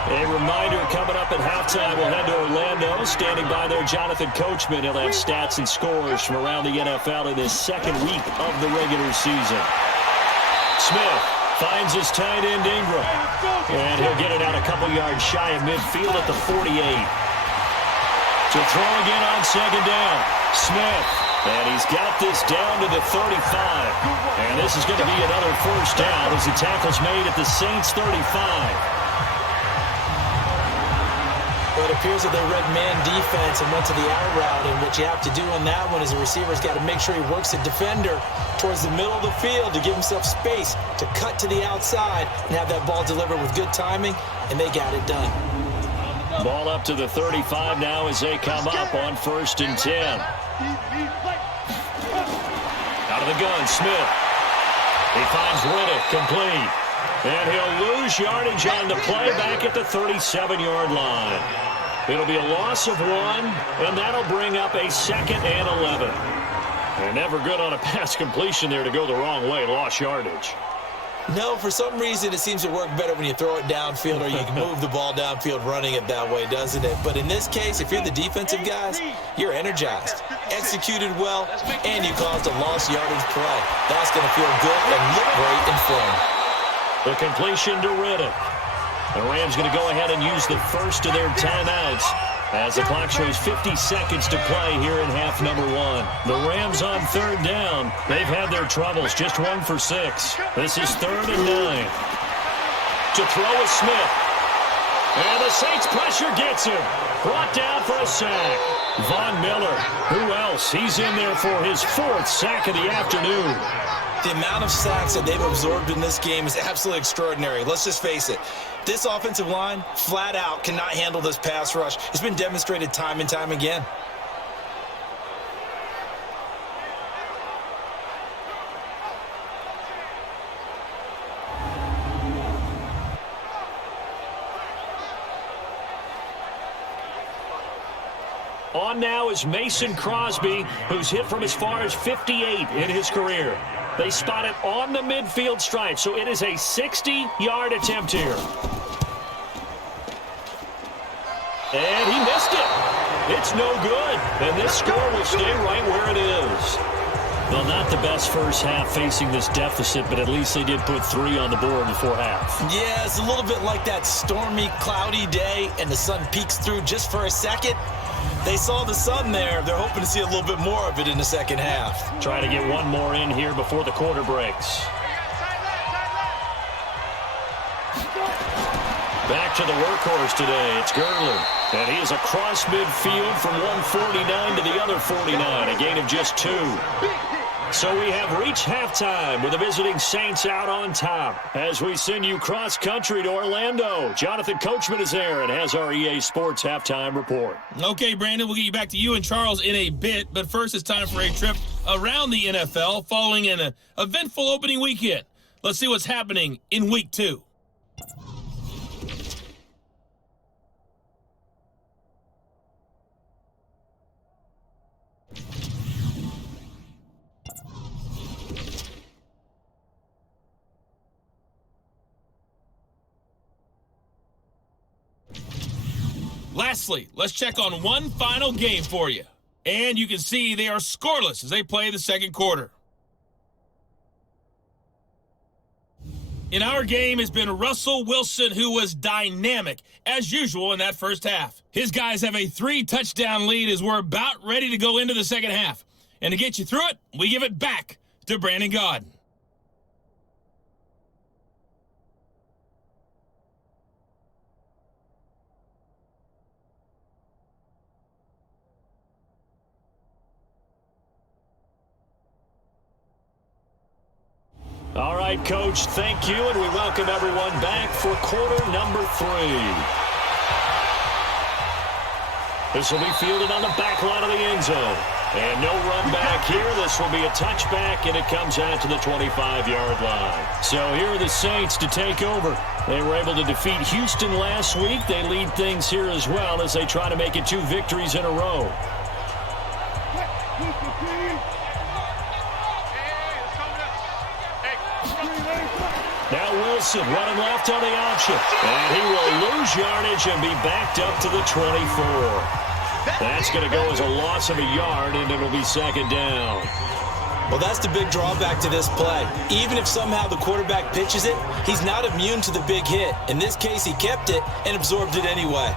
A reminder coming up at halftime, we'll head to Orlando. Standing by there, Jonathan Coachman. He'll have stats and scores from around the NFL in this 2nd week of the regular season. Smith finds his tight end Ingram. And he'll get it out a couple yards shy of midfield at the 48. To throw again on 2nd down. Smith. And he's got this down to the 35. And this is going to be another 1st down as the tackle's made at the Saints 35. But it appears that they read man defense and went to the out route, and what you have to do on that one is the receiver's got to make sure he works the defender towards the middle of the field to give himself space to cut to the outside and have that ball delivered with good timing, and they got it done. Ball up to the 35 now as they come up on 1st and 10. Out of the gun, Smith. He finds Riddick, complete. And he'll lose yardage on the play back at the 37-yard line. It'll be a loss of 1, and that'll bring up a 2nd and 11. They're never good on a pass completion there to go the wrong way, lost yardage. No, for some reason it seems to work better when you throw it downfield or you can move the ball downfield running it that way, doesn't it? But in this case, if you're the defensive guys, you're energized, executed well, and you caused a lost yardage play. That's going to feel good and look great in film. The completion to Riddick. The Rams going to go ahead and use the first of their timeouts as the clock shows 50 seconds to play here in half number 1. The Rams on 3rd down. They've had their troubles, just 1 for 6. This is 3rd and 9. To throw is Smith. And the Saints pressure gets him. Brought down for a sack. Von Miller. Who else? He's in there for his 4th sack of the afternoon. The amount of sacks that they've absorbed in this game is absolutely extraordinary. Let's just face it. This offensive line, flat out, cannot handle this pass rush. It's been demonstrated time and time again. On now is Mason Crosby, who's hit from as far as 58 in his career. They spot it on the midfield stripe, so it is a 60-yard attempt here. And he missed it. It's no good. And this score will stay right where it is. Well, not the best first half facing this deficit, but at least they did put 3 on the board before half. Yeah, it's a little bit like that stormy, cloudy day, and the sun peeks through just for a second. They saw the sun there. They're hoping to see a little bit more of it in the second half. Try to get one more in here before the quarter breaks. Back to the workhorse today. It's Gurley. And he is across midfield from 149 to the other 49. A gain of just 2. So we have reached halftime with the visiting Saints out on top. As we send you cross-country to Orlando, Jonathan Coachman is there and has our EA Sports halftime report. Okay, Brandon, we'll get you back to you and Charles in a bit. But first, it's time for a trip around the NFL following an eventful opening weekend. Let's see what's happening in Week 2. Lastly, let's check on one final game for you. And you can see they are scoreless as they play the second quarter. In our game has been Russell Wilson, who was dynamic, as usual, in that first half. His guys have a 3-touchdown lead as we're about ready to go into the second half. And to get you through it, we give it back to Brandon Gaudin. All right, Coach, thank you, and we welcome everyone back for quarter number 3. This will be fielded on the back line of the end zone. And no run back here. This will be a touchback, and it comes out to the 25-yard line. So here are the Saints to take over. They were able to defeat Houston last week. They lead things here as well as they try to make it 2 victories in a row. Now Wilson running left on the option. And he will lose yardage and be backed up to the 24. That's going to go as a loss of a yard, and it'll be second down. Well, that's the big drawback to this play. Even if somehow the quarterback pitches it, he's not immune to the big hit. In this case, he kept it and absorbed it anyway.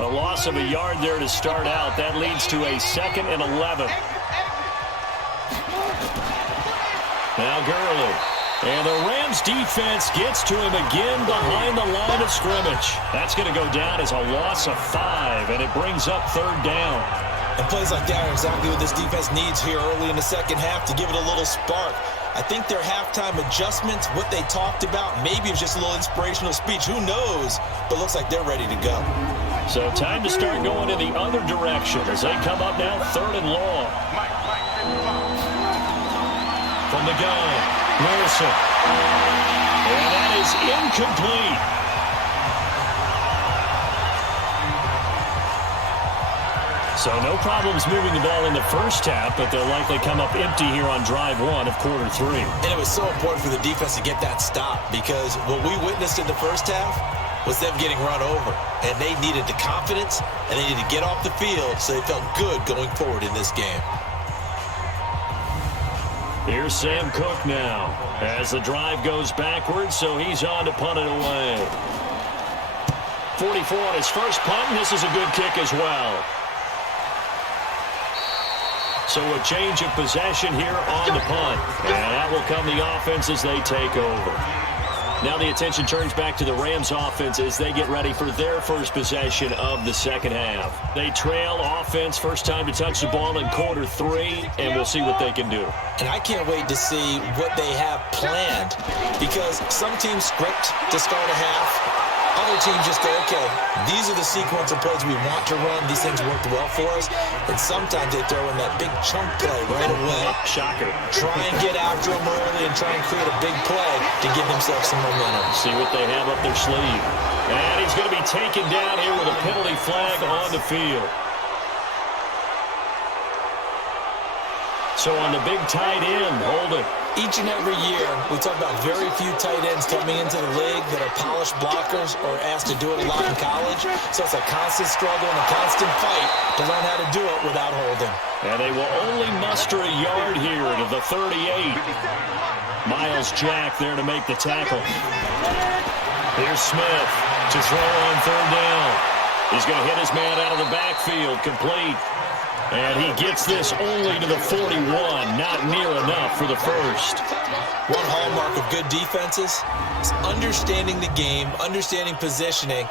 A loss of a yard there to start out. That leads to a 2nd and 11. Now Gurley. And the Rams defense gets to him again behind the line of scrimmage. That's going to go down as a loss of 5, and it brings up 3rd down. And plays like that are exactly what this defense needs here early in the second half to give it a little spark. I think their halftime adjustments, what they talked about, maybe it's just a little inspirational speech. Who knows? But looks like they're ready to go. So time to start going in the other direction as they come up now 3rd and long. From the gun, Wilson. And that is incomplete. So no problems moving the ball in the first half, but they'll likely come up empty here on drive 1 of quarter 3. And it was so important for the defense to get that stop because what we witnessed in the first half was them getting run over. And they needed the confidence, and they needed to get off the field so they felt good going forward in this game. Here's Sam Cook now as the drive goes backwards, so he's on to punt it away. 44 on his first punt, and this is a good kick as well. So a change of possession here on the punt. And that will come the offense as they take over. Now the attention turns back to the Rams offense as they get ready for their first possession of the second half. They trail offense, first time to touch the ball in quarter 3, and we'll see what they can do. And I can't wait to see what they have planned because some teams script to start a half. Other teams just go, okay, these are the sequence of plays we want to run. These things worked well for us. And sometimes they throw in that big chunk play right away. Shocker. Try and get after them early and try and create a big play to give themselves some momentum. See what they have up their sleeve. And he's going to be taken down here with a penalty flag on the field. So on the big tight end, hold it. Each and every year, we talk about very few tight ends coming into the league that are polished blockers or asked to do it a lot in college. So it's a constant struggle and a constant fight to learn how to do it without holding. And they will only muster a yard here to the 38. Miles Jack there to make the tackle. Here's Smith to throw on 3rd down. He's going to hit his man out of the backfield, complete. And he gets this only to the 41, not near enough for the first. One hallmark of good defenses is understanding the game, understanding positioning,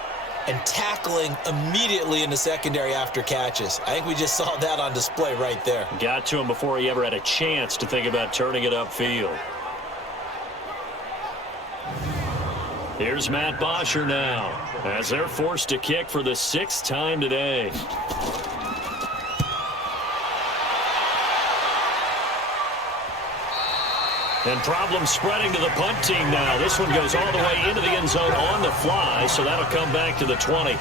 and tackling immediately in the secondary after catches. I think we just saw that on display right there. Got to him before he ever had a chance to think about turning it upfield. Here's Matt Bosher now as they're forced to kick for the 6th time today. And problems spreading to the punt team now. This one goes all the way into the end zone on the fly, so that'll come back to the 20.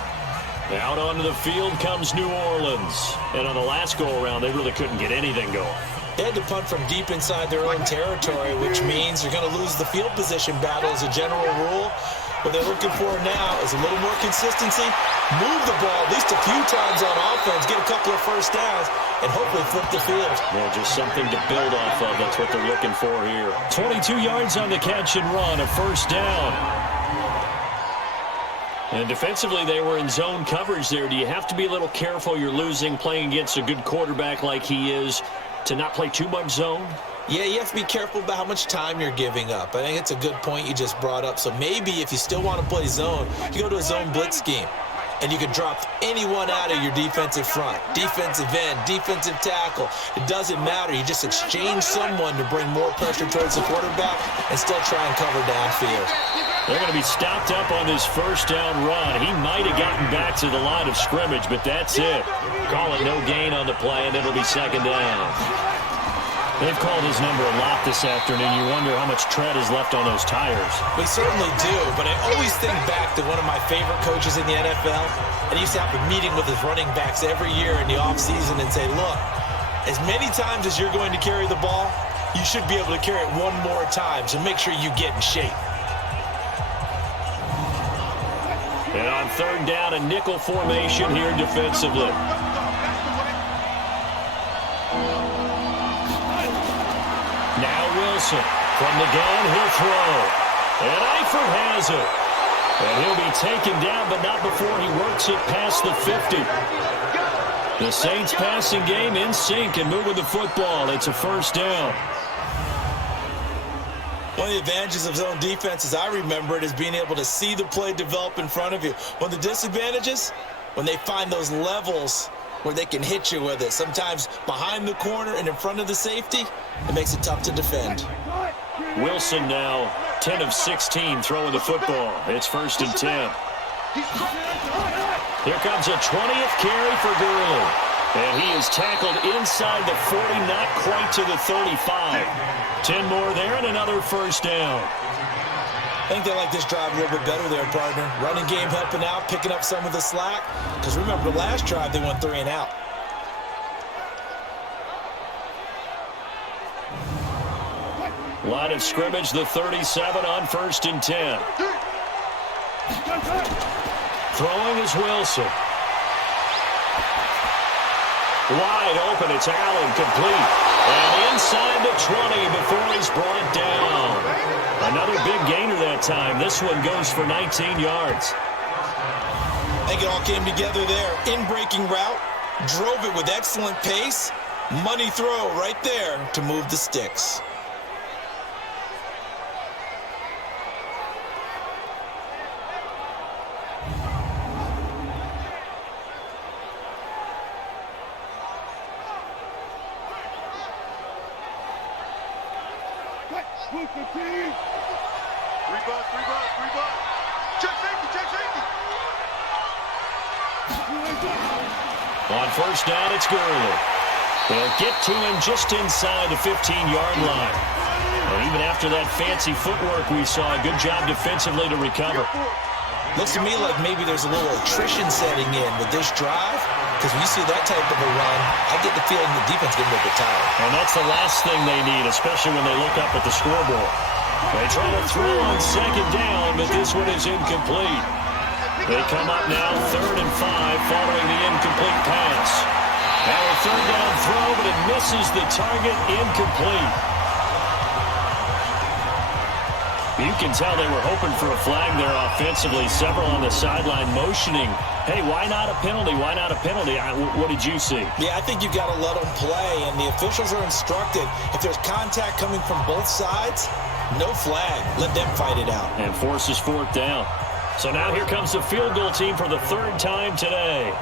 Out onto the field comes New Orleans. And on the last go-around, they really couldn't get anything going. They had to punt from deep inside their own territory, which means they're going to lose the field position battle as a general rule. What they're looking for now is a little more consistency, move the ball at least a few times on offense, get a couple of first downs, and hopefully flip the field. Yeah, just something to build off of. That's what they're looking for here. 22 yards on the catch and run, a first down. And defensively, they were in zone coverage there. Do you have to be a little careful? You're losing, playing against a good quarterback like he is, to not play too much zone? Yeah, you have to be careful about how much time you're giving up. I think it's a good point you just brought up. So maybe if you still want to play zone, you go to a zone blitz scheme. And you can drop anyone out of your defensive front, defensive end, defensive tackle. It doesn't matter. You just exchange someone to bring more pressure towards the quarterback and still try and cover downfield. They're going to be stopped up on this first down run. He might have gotten back to the line of scrimmage, but that's it. Call it no gain on the play, and it'll be second down. They've called his number a lot this afternoon. You wonder how much tread is left on those tires. We certainly do, but I always think back to one of my favorite coaches in the NFL, and he used to have a meeting with his running backs every year in the offseason and say, look, as many times as you're going to carry the ball, you should be able to carry it one more time, so make sure you get in shape. And on third down, a nickel formation here defensively. Now Wilson from the gun, he'll throw. And Eifert has it. And he'll be taken down, but not before he works it past the 50. The Saints passing game in sync and moving the football. It's a first down. One of the advantages of zone defense, as I remember it, is being able to see the play develop in front of you. One of the disadvantages, when they find those levels where they can hit you with it, sometimes behind the corner and in front of the safety, it makes it tough to defend. Wilson now 10 of 16 throwing the football. It's first and 10. Here comes a 20th carry for Gurley. And he is tackled inside the 40, not quite to the 35. 10 more there and another first down. I think they like this drive a little bit better there, partner. Running game helping out, picking up some of the slack. Because remember, the last drive, they went 3 and out. Line of scrimmage, the 37 on first and 10. Throwing is Wilson. Wide open, it's Allen, complete. And inside the 20 before he's brought down. Another big gainer that time. This one goes for 19 yards. I think it all came together there. In-breaking route, drove it with excellent pace. Money throw right there to move the sticks. On first down, it's Gurley. They'll get to him just inside the 15-yard line. And even after that fancy footwork we saw, a good job defensively to recover. Looks to me like maybe there's a little attrition setting in with this drive, because when you see that type of a run, I get the feeling the defense getting a little bit tired. And that's the last thing they need, especially when they look up at the scoreboard. They try to throw on second down, but this one is incomplete. They come up now 3rd and 5 following the incomplete pass. Now a third down throw, but it misses the target, incomplete. You can tell they were hoping for a flag there offensively. Several on the sideline motioning, hey, why not a penalty? Why not a penalty? What did you see? Yeah, I think you've got to let them play, and the officials are instructed. If there's contact coming from both sides, no flag. Let them fight it out. And forces 4th down. So now here comes the field goal team for the 3rd time today.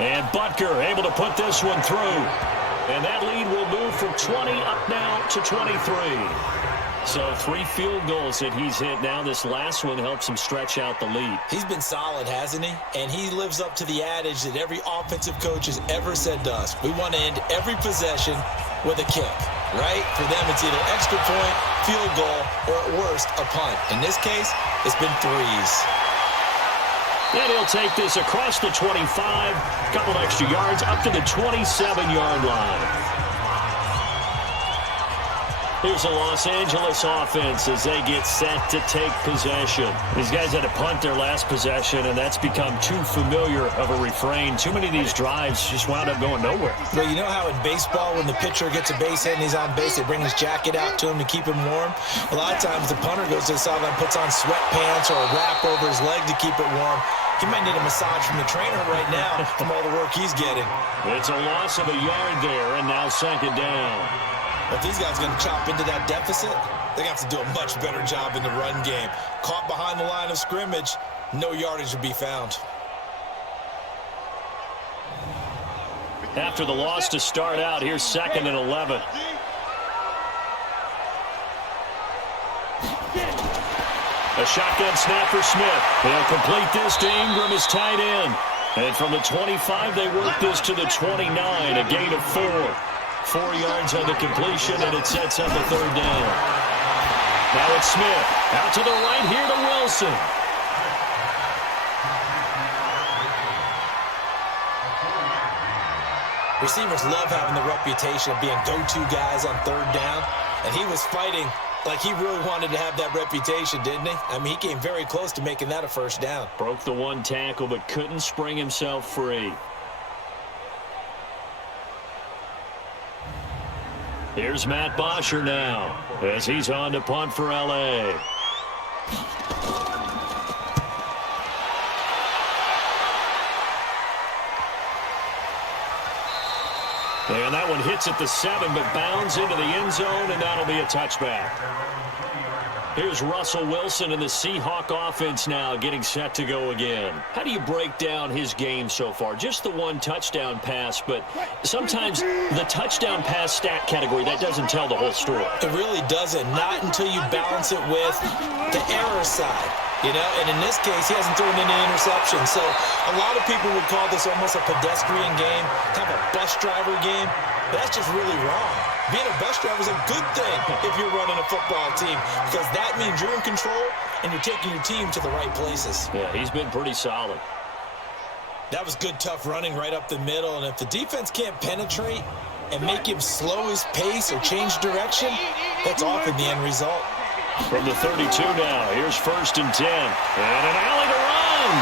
And Butker able to put this one through. And that lead will move from 20 up now to 23. So 3 field goals that he's hit. Now this last one helps him stretch out the lead. He's been solid, hasn't he? And he lives up to the adage that every offensive coach has ever said to us. We want to end every possession with a kick, right? For them, it's either extra point, field goal, or at worst, a punt. In this case, it's been 3s. And he'll take this across the 25, a couple extra yards up to the 27-yard line. Here's the Los Angeles offense as they get set to take possession. These guys had to punt their last possession, and that's become too familiar of a refrain. Too many of these drives just wound up going nowhere. Well, you know how in baseball, when the pitcher gets a base hit and he's on base, they bring his jacket out to him to keep him warm? A lot of times the punter goes to the sideline, puts on sweatpants or a wrap over his leg to keep it warm. He might need a massage from the trainer right now from all the work he's getting. It's a loss of a yard there, and now second down. If these guys are going to chop into that deficit, they're going to have to do a much better job in the run game. Caught behind the line of scrimmage, no yardage to be found. After the loss to start out, here's 2nd and 11. A shotgun snap for Smith. They'll complete this to Ingram as tight end. And from the 25, they work this to the 29, a gain of 4. 4 yards on the completion, and it sets up a third down. Now it's Smith. Out to the right here to Wilson. Receivers love having the reputation of being go-to guys on third down, and he was fighting like he really wanted to have that reputation, didn't he? I mean, he came very close to making that a first down. Broke the one tackle, but couldn't spring himself free. Here's Matt Bosher now as he's on to punt for L.A. And that one hits at the 7, but bounds into the end zone, and that'll be a touchback. Here's Russell Wilson and the Seahawk offense now getting set to go again. How do you break down his game so far? Just the one touchdown pass, but sometimes the touchdown pass stat category, that doesn't tell the whole story. It really doesn't, not until you balance it with the error side. You know, and in this case, he hasn't thrown any interception. So a lot of people would call this almost a pedestrian game, kind of a bus driver game. But that's just really wrong. Being a bus driver is a good thing if you're running a football team, because that means you're in control and you're taking your team to the right places. Yeah, he's been pretty solid. That was good, tough running right up the middle. And if the defense can't penetrate and make him slow his pace or change direction, that's often the end result. From the 32 now, here's 1st and 10. And an alley to run.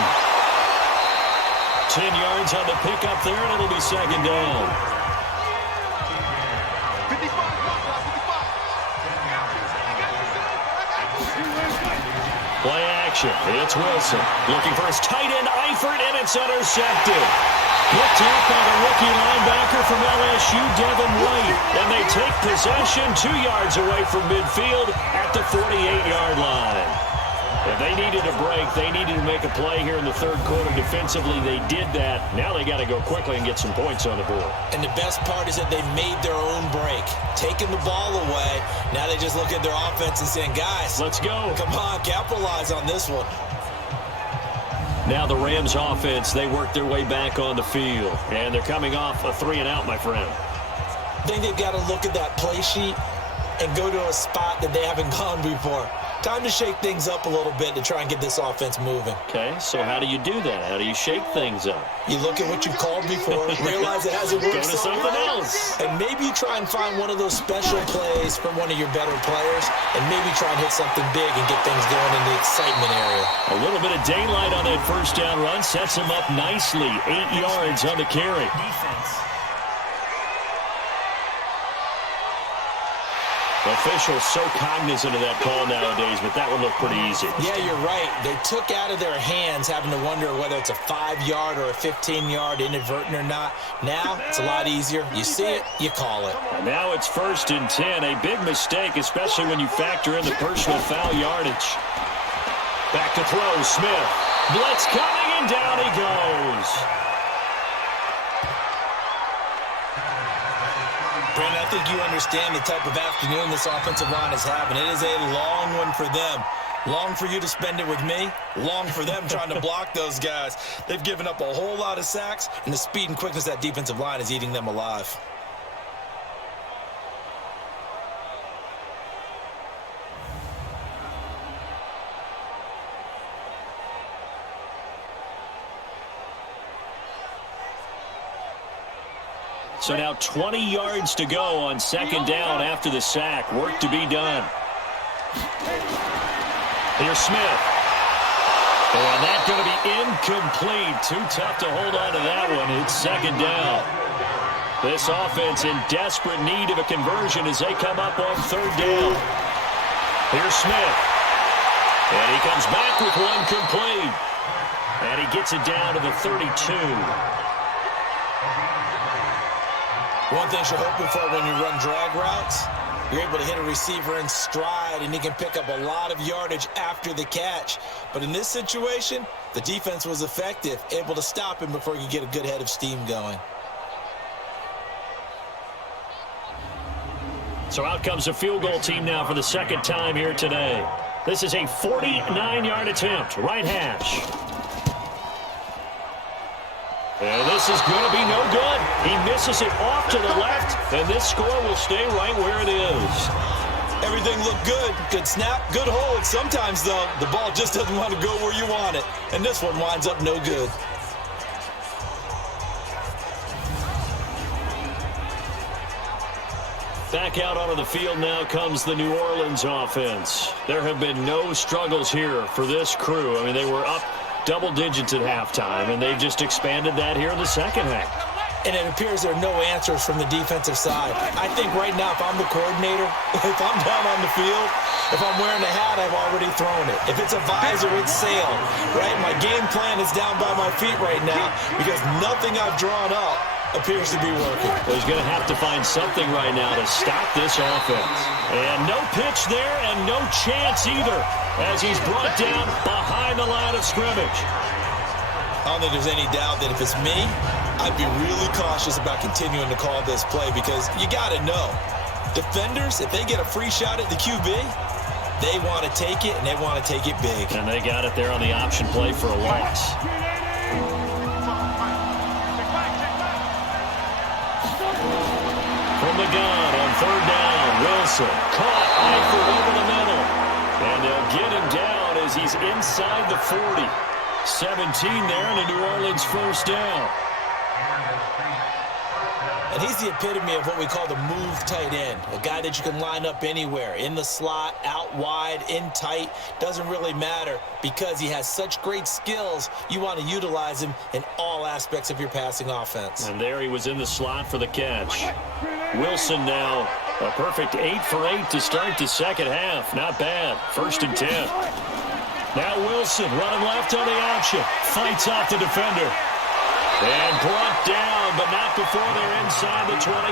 10 yards on the pickup there, and it'll be second down. Play action. It's Wilson. Looking for his tight end, Eifert, and it's intercepted. Picked up by the rookie linebacker from LSU, Devin White. And they take possession 2 yards away from midfield at the 48-yard line. If they needed a break, they needed to make a play here in the third quarter defensively. They did that. Now they got to go quickly and get some points on the board. And the best part is that they made their own break, taking the ball away. Now they just look at their offense and saying, guys, let's go. Come on, capitalize on this one. Now the Rams offense, they work their way back on the field. And they're coming off a 3-and-out, my friend. I think they've got to look at that play sheet and go to a spot that they haven't gone before. Time to shake things up a little bit to try and get this offense moving. Okay, so how do you do that? How do you shake things up? You look at what you've called before, realize it hasn't worked. Go to something else. And maybe you try and find one of those special plays from one of your better players, and maybe try and hit something big and get things going in the excitement area. A little bit of daylight on that first down run sets him up nicely. 8 yards on the carry. Officials so cognizant of that call nowadays, but that one looked pretty easy. Yeah, you're right. They took out of their hands having to wonder whether it's a 5-yard or a 15-yard inadvertent or not. Now, it's a lot easier. You see it, you call it. And now it's 1st and 10. A big mistake, especially when you factor in the personal foul yardage. Back to throw, Smith. Blitz coming, and down he goes. Brandon, I think you understand the type of afternoon this offensive line is having. It is a long one for them. Long for you to spend it with me. Long for them trying to block those guys. They've given up a whole lot of sacks, and the speed and quickness of that defensive line is eating them alive. So now 20 yards to go on second down after the sack. Work to be done. Here's Smith. And that's going to be incomplete. Too tough to hold on to that one. It's second down. This offense in desperate need of a conversion as they come up on third down. Here's Smith. And he comes back with one complete. And he gets it down to the 32. One thing you're hoping for when you run drag routes, you're able to hit a receiver in stride, and he can pick up a lot of yardage after the catch. But in this situation, the defense was effective, able to stop him before he could get a good head of steam going. So out comes a field goal team now for the second time here today. This is a 49-yard attempt, right hash. And this is going to be no good. He misses it off to the left, and this score will stay right where it is. Everything looked good. Good snap, good hold. Sometimes, though, the ball just doesn't want to go where you want it. And this one winds up no good. Back out onto the field now comes the New Orleans offense. There have been no struggles here for this crew. I mean, they were up double digits at halftime, and they've just expanded that here in the second half. And it appears there are no answers from the defensive side. I think right now, if I'm the coordinator, if I'm down on the field, if I'm wearing a hat, I've already thrown it. If it's a visor, it's sailed, right? My game plan is down by my feet right now because nothing I've drawn up appears to be working. Well, he's going to have to find something right now to stop this offense. And no pitch there and no chance either as he's brought down behind the line of scrimmage. I don't think there's any doubt that if it's me, I'd be really cautious about continuing to call this play because you got to know, defenders, if they get a free shot at the QB, they want to take it, and they want to take it big. And they got it there on the option play for a loss. From the gun on third down, Wilson caught Eifert over the middle. And they'll get him down as he's inside the 40. 17 there and a New Orleans first down. And he's the epitome of what we call the move tight end. A guy that you can line up anywhere, in the slot, out wide, in tight. Doesn't really matter because he has such great skills. You want to utilize him in all aspects of your passing offense. And there he was in the slot for the catch. Wilson now a perfect 8 for 8 to start the second half. Not bad. 1st and 10. Now Wilson running left on the option. Fights off the defender. And brought down, but not before they're inside the 25.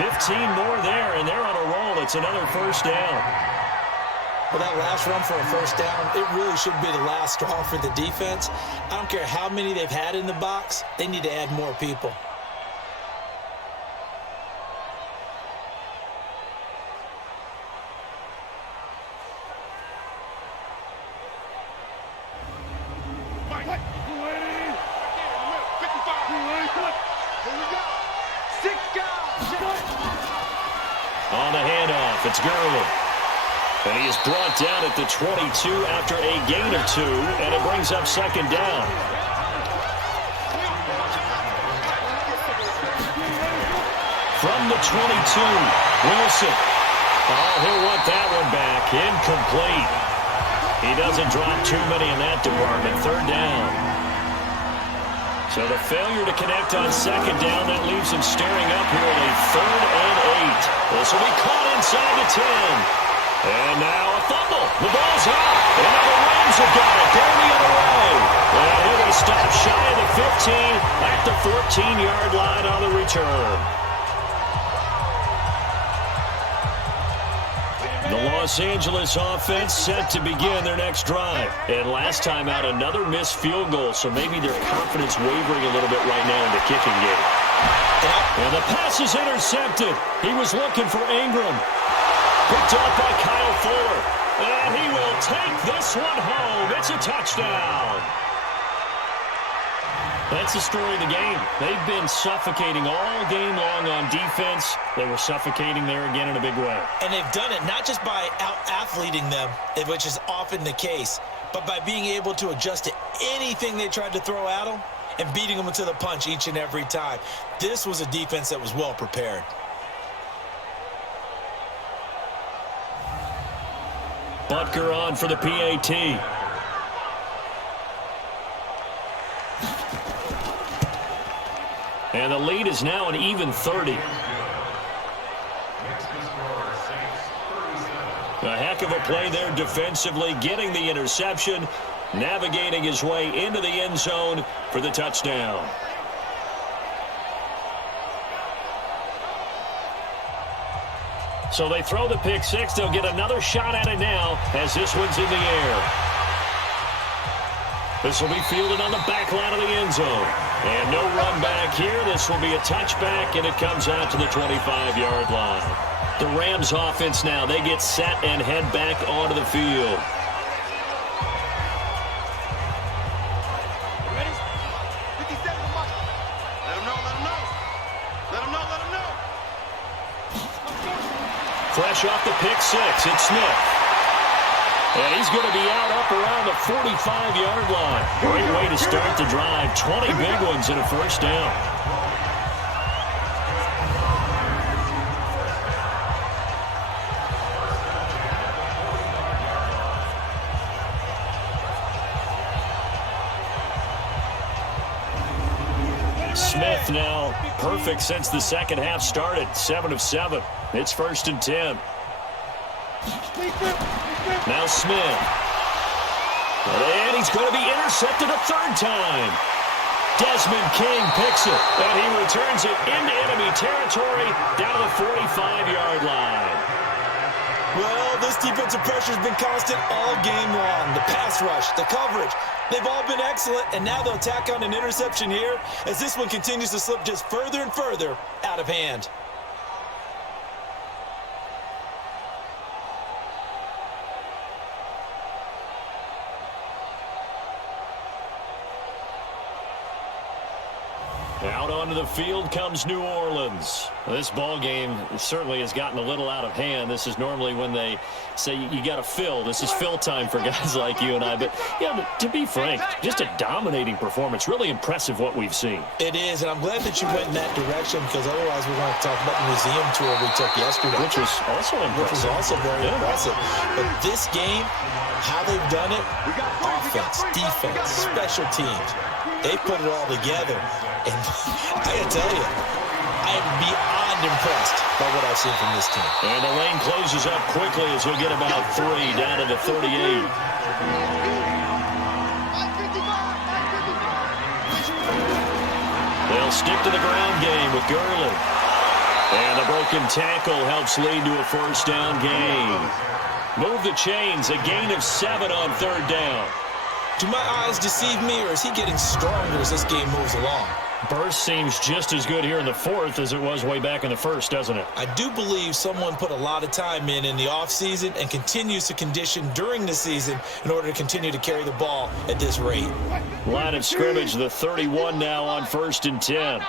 15 more there, and they're on a roll. It's another first down. Well, that last run for a first down, it really should be the last straw for the defense. I don't care how many they've had in the box. They need to add more people. On the handoff, it's Gurley. And he is brought down at the 22 after a gain of 2, and it brings up second down. From the 22, Wilson. Oh, he'll want that one back. Incomplete. He doesn't drop too many in that department. Third down. So the failure to connect on second down, that leaves him staring up here at a 3rd and 8. This will be caught inside the 10. And now a fumble. The ball's out. And now the Rams have got it. Going the other way. And here they stop shy of the 15 at the 14-yard line on the return. The Los Angeles offense set to begin their next drive. And last time out, another missed field goal, so maybe their confidence wavering a little bit right now in the kicking game. And the pass is intercepted. He was looking for Ingram. Picked up by Kyle Fuller. And he will take this one home. It's a touchdown. That's the story of the game. They've been suffocating all game long on defense. They were suffocating there again in a big way. And they've done it not just by out-athleting them, which is often the case, but by being able to adjust to anything they tried to throw at them and beating them to the punch each and every time. This was a defense that was well prepared. Butker on for the PAT. And the lead is now an even 30. A heck of a play there defensively, getting the interception, navigating his way into the end zone for the touchdown. So they throw the pick six. They'll get another shot at it now as this one's in the air. This will be fielded on the back line of the end zone. And no run back here. This will be a touchback, and it comes out to the 25-yard line. The Rams offense now, they get set and head back onto the field. Ready? 57 mark. Let him know, let him know. Let him know, let him know. Fresh off the pick six, it's Smith. And he's going to be out up around the 45-yard line. Great way to start the drive. 20 big ones and a first down. Smith now perfect since the second half started. 7 of 7. It's 1st and 10. Now Smith. And he's going to be intercepted a third time. Desmond King picks it. And he returns it into enemy territory down to the 45-yard line. Well, this defensive pressure has been constant all game long. The pass rush, the coverage, they've all been excellent, and now they'll tack on an interception here as this one continues to slip just further and further out of hand. Out onto the field comes New Orleans. This ball game certainly has gotten a little out of hand. This is normally when they say you got to fill. This is fill time for guys like you and I. But, yeah, to be frank, just a dominating performance. Really impressive what we've seen. It is, and I'm glad that you went in that direction because otherwise we're going to talk about the museum tour we took yesterday. Which was also impressive. Which was also very impressive. But this game, how they've done it, offense, defense, special teams, they put it all together. And I got to tell you, I am beyond impressed by what I've seen from this team. And the lane closes up quickly as he'll get about 3 down to the 38. They'll stick to the ground game with Gurley. And the broken tackle helps lead to a first down gain. Move the chains, a gain of 7 on 3rd down. Do my eyes deceive me, or is he getting stronger as this game moves along? Burst seems just as good here in the 4th as it was way back in the 1st, doesn't it? I do believe someone put a lot of time in the offseason and continues to condition during the season in order to continue to carry the ball at this rate. Line of scrimmage, the 31 now on 1st and 10.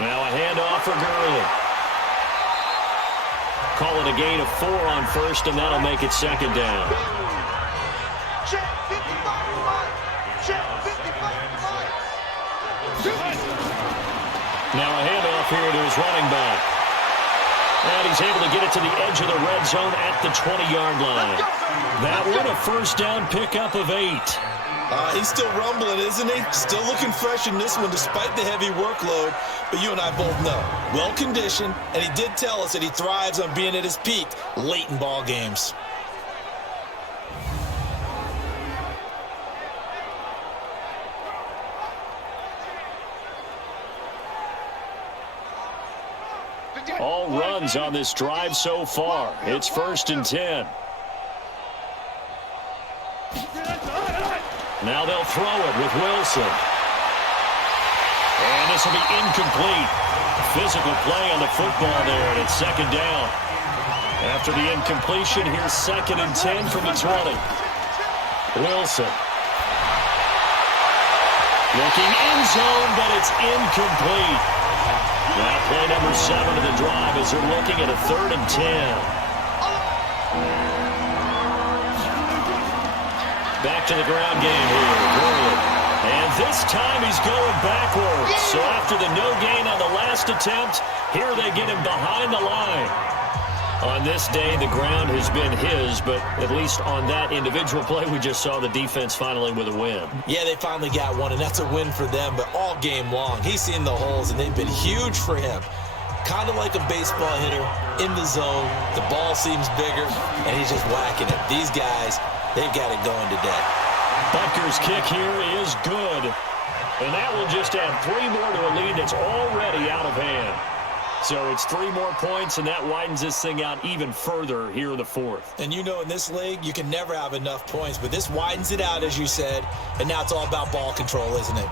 Now a handoff for Gurley. Call it a gain of 4 on 1st, and that'll make it 2nd down. Now a handoff here to his running back. And he's able to get it to the edge of the red zone at the 20-yard line. That one a first down pickup of 8. He's still rumbling, isn't he? Still looking fresh in this one despite the heavy workload. But you and I both know, well-conditioned, and he did tell us that he thrives on being at his peak late in ball games. All runs on this drive so far. It's 1st and 10. Now they'll throw it with Wilson. And this will be incomplete. Physical play on the football there, and it's 2nd down. After the incompletion, here's 2nd and 10 from the 20. Wilson. Looking end zone, but it's incomplete. Now play number 7 of the drive as they're looking at a 3rd and 10. Back to the ground game here. Brilliant. And this time he's going backwards. So after the no gain on the last attempt, here they get him behind the line. On this day, the ground has been his, but at least on that individual play, we just saw the defense finally with a win. Yeah, they finally got one, and that's a win for them, but all game long, he's seen the holes, and they've been huge for him. Kind of like a baseball hitter in the zone. The ball seems bigger, and he's just whacking it. These guys, they've got it going today. Butker's kick here is good, and that will just add 3 more to a lead that's already out of hand. So it's 3 more points, and that widens this thing out even further here in the fourth. And you know, in this league, you can never have enough points, but this widens it out, as you said, and now it's all about ball control, isn't it?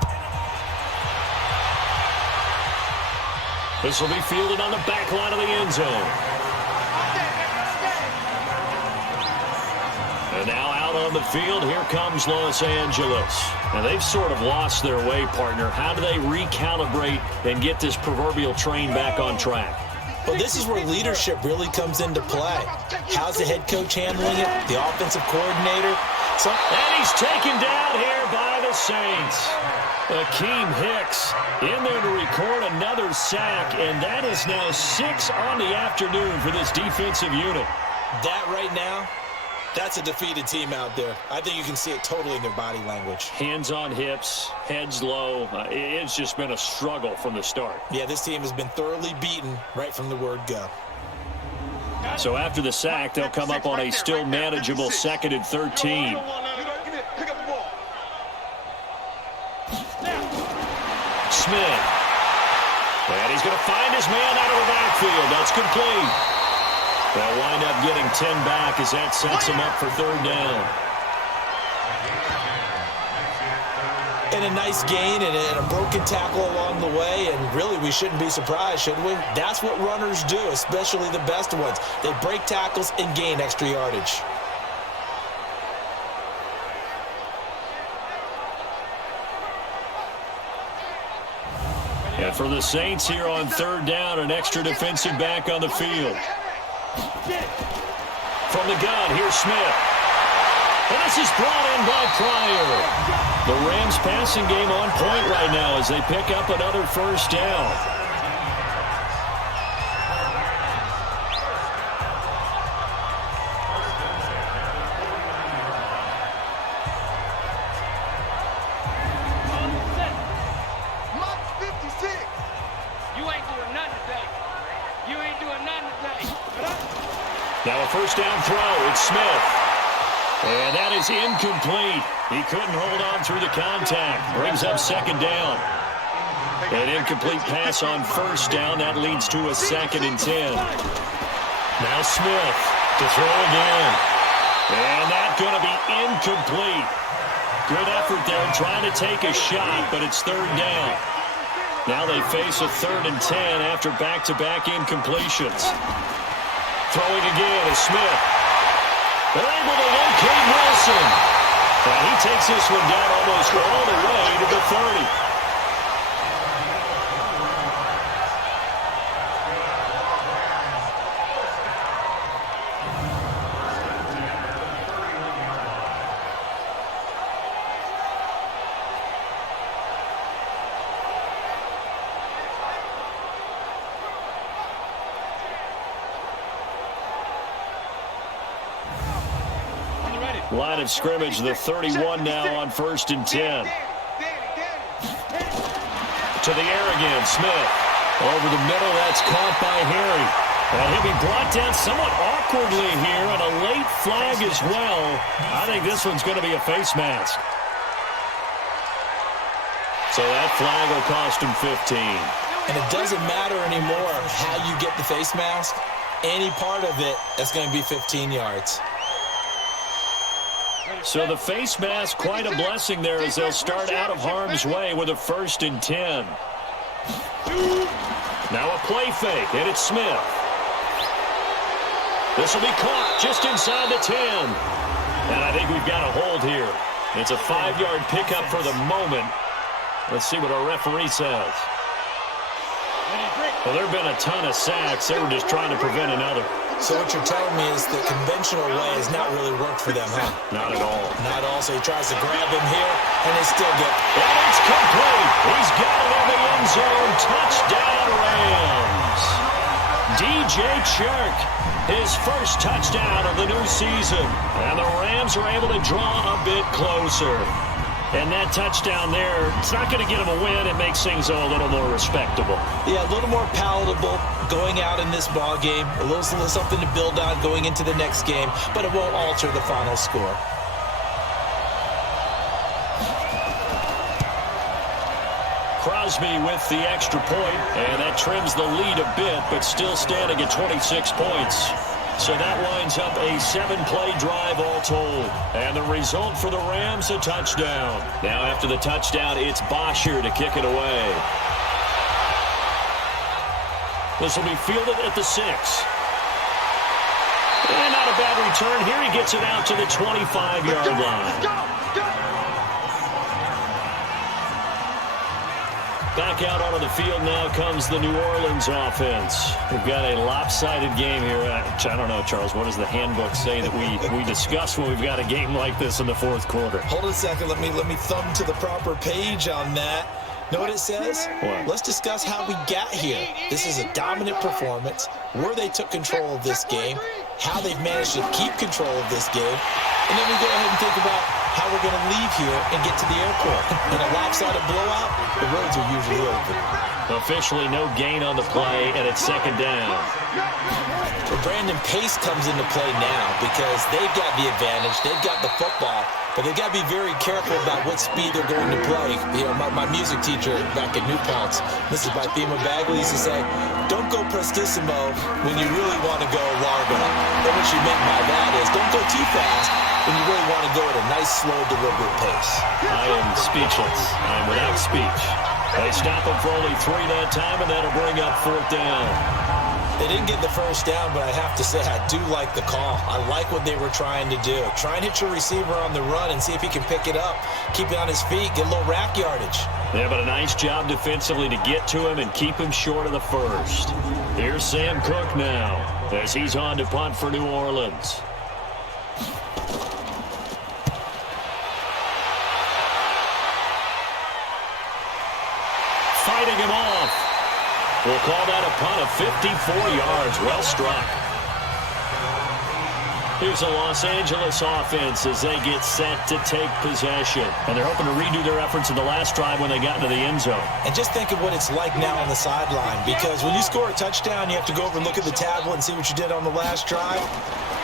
This will be fielded on the back line of the end zone. And now out on the field, here comes Los Angeles. And they've sort of lost their way, partner. How do they recalibrate and get this proverbial train back on track? Well, this is where leadership really comes into play. How's the head coach handling it? The offensive coordinator? And he's taken down here by the Saints. Akeem Hicks in there to record another sack, and that is now 6 on the afternoon for this defensive unit. That right now, that's a defeated team out there. I think you can see it totally in their body language. Hands on hips, heads low. It's just been a struggle from the start. Yeah, this team has been thoroughly beaten right from the word go. So after the sack, they'll come up on a still manageable 2nd and 13. Smith. And he's going to find his man out of the backfield. That's complete. They'll wind up getting 10 back as that sets him up for 3rd down. And a nice gain and a broken tackle along the way, and really we shouldn't be surprised, should we? That's what runners do, especially the best ones. They break tackles and gain extra yardage. And for the Saints here on 3rd down, an extra defensive back on the field. From the gun, here's Smith. And this is brought in by Pryor. The Rams passing game on point right now as they pick up another 1st down. Now a 1st down throw. It's Smith. And that is incomplete. He couldn't hold on through the contact. Brings up 2nd down. An incomplete pass on 1st down. That leads to a 2nd and 10. Now Smith to throw again. And that's going to be incomplete. Good effort there trying to take a shot, but it's 3rd down. Now they face a 3rd and 10 after back-to-back incompletions. Throwing again is Smith. They're able to locate Wilson. And he takes this one down almost all the way to the 30. Line of scrimmage, the 31 now on 1st and 10. To the air again, Smith. Over the middle, that's caught by Harry. And he'll be brought down somewhat awkwardly here, and a late flag as well. I think this one's going to be a face mask. So that flag will cost him 15. And it doesn't matter anymore how you get the face mask. Any part of it, that's going to be 15 yards. So the face mask, quite a blessing there as they'll start out of harm's way with a 1st and 10. Now a play fake, and it's Smith. This will be caught just inside the 10. And I think we've got a hold here. It's a 5-yard pickup for the moment. Let's see what our referee says. Well, there have been a ton of sacks. They were just trying to prevent another. So what you're telling me is the conventional way has not really worked for them, huh? Not at all. Not at all. So he tries to grab him here, and they still get... And it's complete. He's got it in the end zone. Touchdown, Rams. DJ Chark, his first touchdown of the new season. And the Rams are able to draw a bit closer. And that touchdown there, it's not going to get them a win. It makes things a little more respectable. Yeah, a little more palatable going out in this ball game. A little something to build on going into the next game, but it won't alter the final score. Crosby with the extra point, and that trims the lead a bit, but still standing at 26 points. So that winds up a 7-play drive all told. And the result for the Rams, a touchdown. Now after the touchdown, it's Bosher to kick it away. This will be fielded at the 6. And not a bad return here. He gets it out to the 25-yard line. Back out onto the field now comes the New Orleans offense. We've got a lopsided game here. I don't know, Charles, what does the handbook say that we discuss when we've got a game like this in the fourth quarter? Hold on a second. Let me thumb to the proper page on that. Know what it says? What? Let's discuss how we got here. This is a dominant performance, where they took control of this game, how they've managed to keep control of this game, and then we go ahead and think about how we're going to leave here and get to the airport. In a lopsided blowout, the roads are usually open. Officially no gain on the play, and it's second down. So Brandon Pace comes into play now because they've got the advantage. They've got the football, but they've got to be very careful about what speed they're going to play. You know, my music teacher back at New Paltz, Mrs. Bythema Bagley, used to say, don't go prestissimo when you really want to go largo. And what she meant by that is don't go too fast when you really want to go at a nice, slow, deliberate pace. I am speechless. I am without speech. They stop him for only 3 that time, and that'll bring up fourth down. They didn't get the first down, but I have to say I do like the call. I like what they were trying to do. Try and hit your receiver on the run and see if he can pick it up, keep it on his feet, get a little rack yardage. Yeah, but a nice job defensively to get to him and keep him short of the first. Here's Sam Cook now as he's on to punt for New Orleans. Fighting him off. We'll call that a punt of 54 yards. Well struck. Here's the Los Angeles offense as they get set to take possession. And they're hoping to redo their efforts in the last drive when they got into the end zone. And just think of what it's like now on the sideline, because when you score a touchdown, you have to go over and look at the tablet and see what you did on the last drive.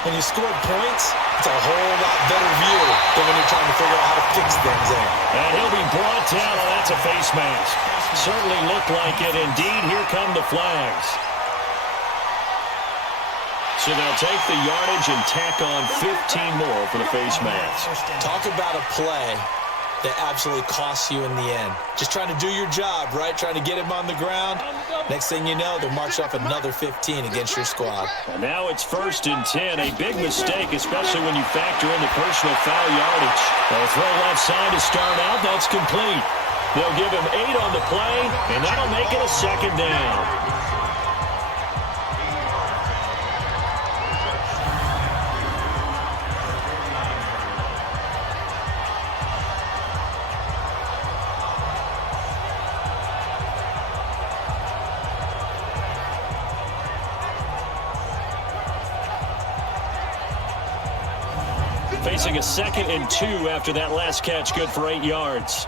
When you scored points, it's a whole lot better view than when you're trying to figure out how to fix things there. And he'll be brought down, and that's a face mask. Certainly looked like it. Indeed, here come the flags. So they'll take the yardage and tack on 15 more for the face mask. Talk about a play that absolutely costs you in the end. Just trying to do your job, right? Trying to get him on the ground. Next thing you know, they're marching off another 15 against your squad. And now it's 1st and 10. A big mistake, especially when you factor in the personal foul yardage. They'll throw left side to start out. That's complete. They'll give him 8 on the play, and that'll make it a second down. Facing a 2nd and 2 after that last catch, good for 8 yards.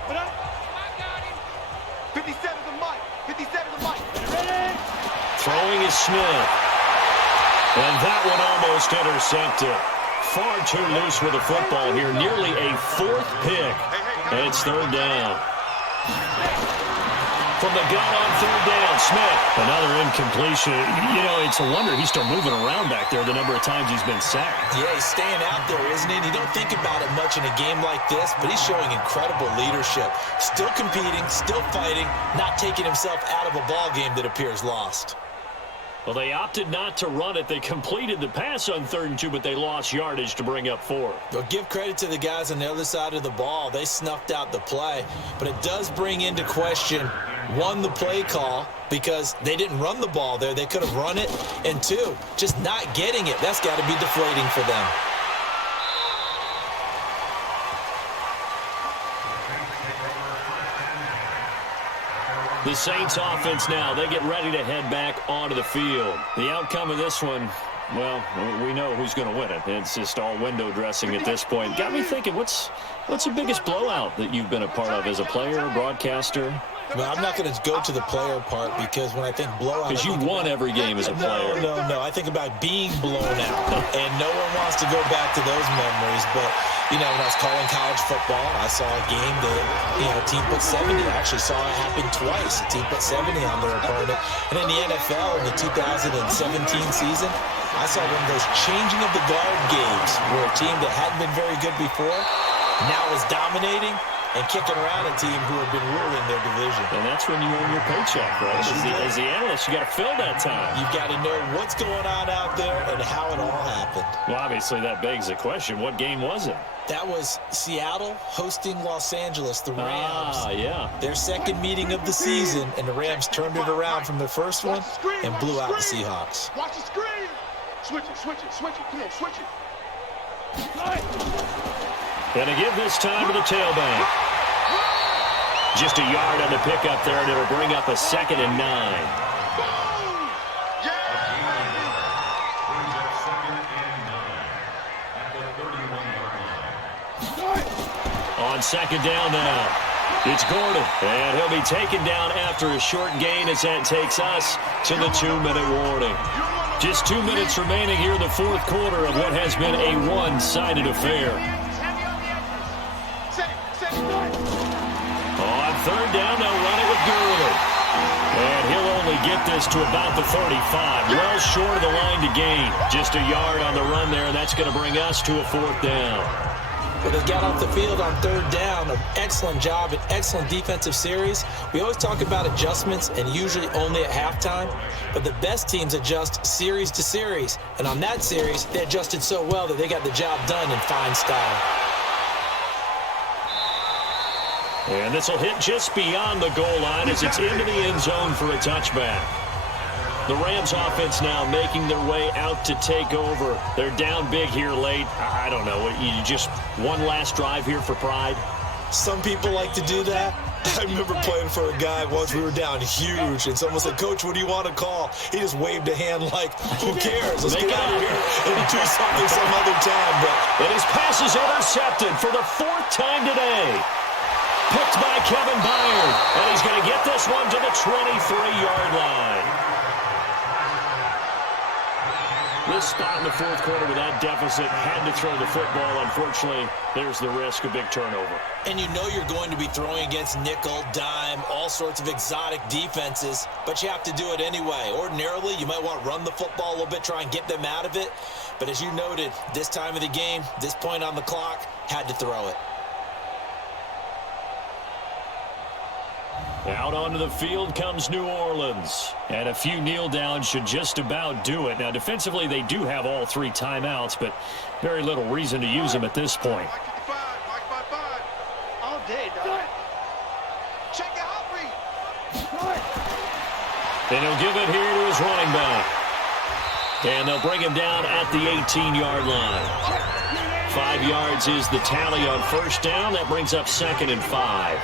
57 to Mike. 57 to Mike. Throwing is Smith. And that one almost intercepted. Far too loose with the football here. Nearly a 4th pick. And it's 3rd down. From the gun on 3rd down, Smith. Another incompletion. You know, it's a wonder he's still moving around back there the number of times he's been sacked. Yeah, he's staying out there, isn't he? And you don't think about it much in a game like this, but he's showing incredible leadership. Still competing, still fighting, not taking himself out of a ball game that appears lost. Well, they opted not to run it. They completed the pass on 3rd and 2, but they lost yardage to bring up 4. You'll give credit to the guys on the other side of the ball. They snuffed out the play, but it does bring into question one, the play call, because they didn't run the ball there. They could have run it. And two, just not getting it. That's got to be deflating for them. The Saints offense now, they get ready to head back onto the field. The outcome of this one, well, we know who's going to win it. It's just all window dressing at this point. Got me thinking, what's the biggest blowout that you've been a part of as a player, broadcaster? Well, I'm not going to go to the player part, because when I think blowout... Because you won every game as a player. No. I think about being blown out, and no one wants to go back to those memories. But, when I was calling college football, I saw a game that, a team put 70. I actually saw it happen twice. A team put 70 on their opponent. And in the NFL, in the 2017 season, I saw one of those changing of the guard games where a team that hadn't been very good before now is dominating and kicking around a team who have been ruling their division. And that's when you earn your paycheck, right? As the analyst, you got to fill that time. You've got to know what's going on out there and how it all happened. Well, obviously, that begs the question, what game was it? That was Seattle hosting Los Angeles, the Rams. Yeah. Their second meeting of the season, and the Rams turned it around from the first one and blew out the Seahawks. Watch the screen. Switch it. Come on, switch it. Going to give this time to the tailback. Just a yard on the pickup there, and it'll bring up a 2nd and 9. On 2nd down now, it's Gordon, and he'll be taken down after a short gain as that takes us to the 2-minute warning. Just 2 minutes remaining here in the fourth quarter of what has been a one-sided affair. On 3rd down, they'll run it with Gurley. And he'll only get this to about the 35, well short of the line to gain. Just a yard on the run there, and that's going to bring us to a 4th down. Well, they got off the field on 3rd down. An excellent job, an excellent defensive series. We always talk about adjustments, and usually only at halftime. But the best teams adjust series to series. And on that series, they adjusted so well that they got the job done in fine style. And this will hit just beyond the goal line as it's into the end zone for a touchback. The Rams offense now making their way out to take over. They're down big here late. I don't know. You just one last drive here for pride? Some people like to do that. I remember playing for a guy once. We were down huge, and someone said, "Coach, what do you want to call?" He just waved a hand like, "Who cares? Let's get out of here and do something some other time." But his pass is intercepted for the 4th time today. Picked by Kevin Byard, and he's going to get this one to the 23-yard line. This spot in the fourth quarter with that deficit, had to throw the football. Unfortunately, there's the risk of big turnover. And you know you're going to be throwing against nickel, dime, all sorts of exotic defenses, but you have to do it anyway. Ordinarily, you might want to run the football a little bit, try and get them out of it. But as you noted, this time of the game, this point on the clock, had to throw it. Out onto the field comes New Orleans. And a few kneel downs should just about do it. Now, defensively, they do have all 3 timeouts, but very little reason to use them at this point. All day, dog. Check it out, Then he'll give it here to his running back. And they'll bring him down at the 18-yard line. 5 yards is the tally on 1st down. That brings up 2nd and 5.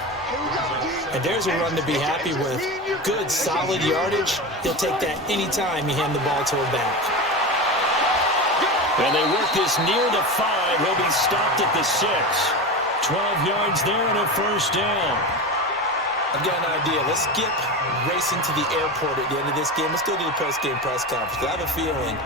And there's a run to be happy with. Good, solid yardage. He'll take that anytime you hand the ball to him back. And they work this near the 5. He'll be stopped at the 6. 12 yards there and a 1st down. I've got an idea. Let's skip racing to the airport at the end of this game. Let's go to the post-game press conference. I have a feeling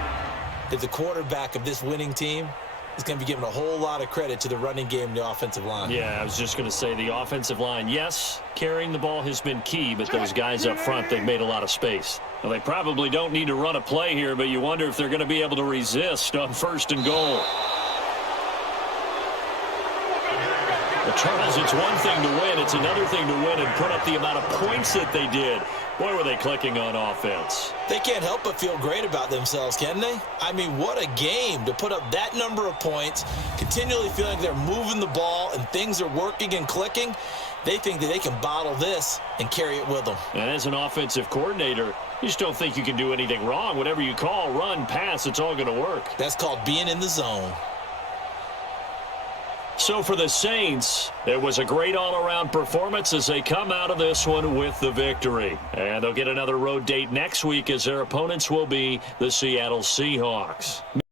that the quarterback of this winning team is going to be given a whole lot of credit to the running game and the offensive line. Yeah, I was just going to say the offensive line, yes, carrying the ball has been key, but those guys up front, they've made a lot of space. Well, they probably don't need to run a play here, but you wonder if they're going to be able to resist on 1st and goal. Well, Charles, it's one thing to win. It's another thing to win and put up the amount of points that they did. Boy, were they clicking on offense. They can't help but feel great about themselves, can they? I mean, what a game to put up that number of points, continually feeling like they're moving the ball and things are working and clicking. they think that they can bottle this and carry it with them. And as an offensive coordinator, you just don't think you can do anything wrong. Whatever you call, run, pass, it's all going to work. That's called being in the zone. So for the Saints, it was a great all-around performance as they come out of this one with the victory. And they'll get another road date next week as their opponents will be the Seattle Seahawks.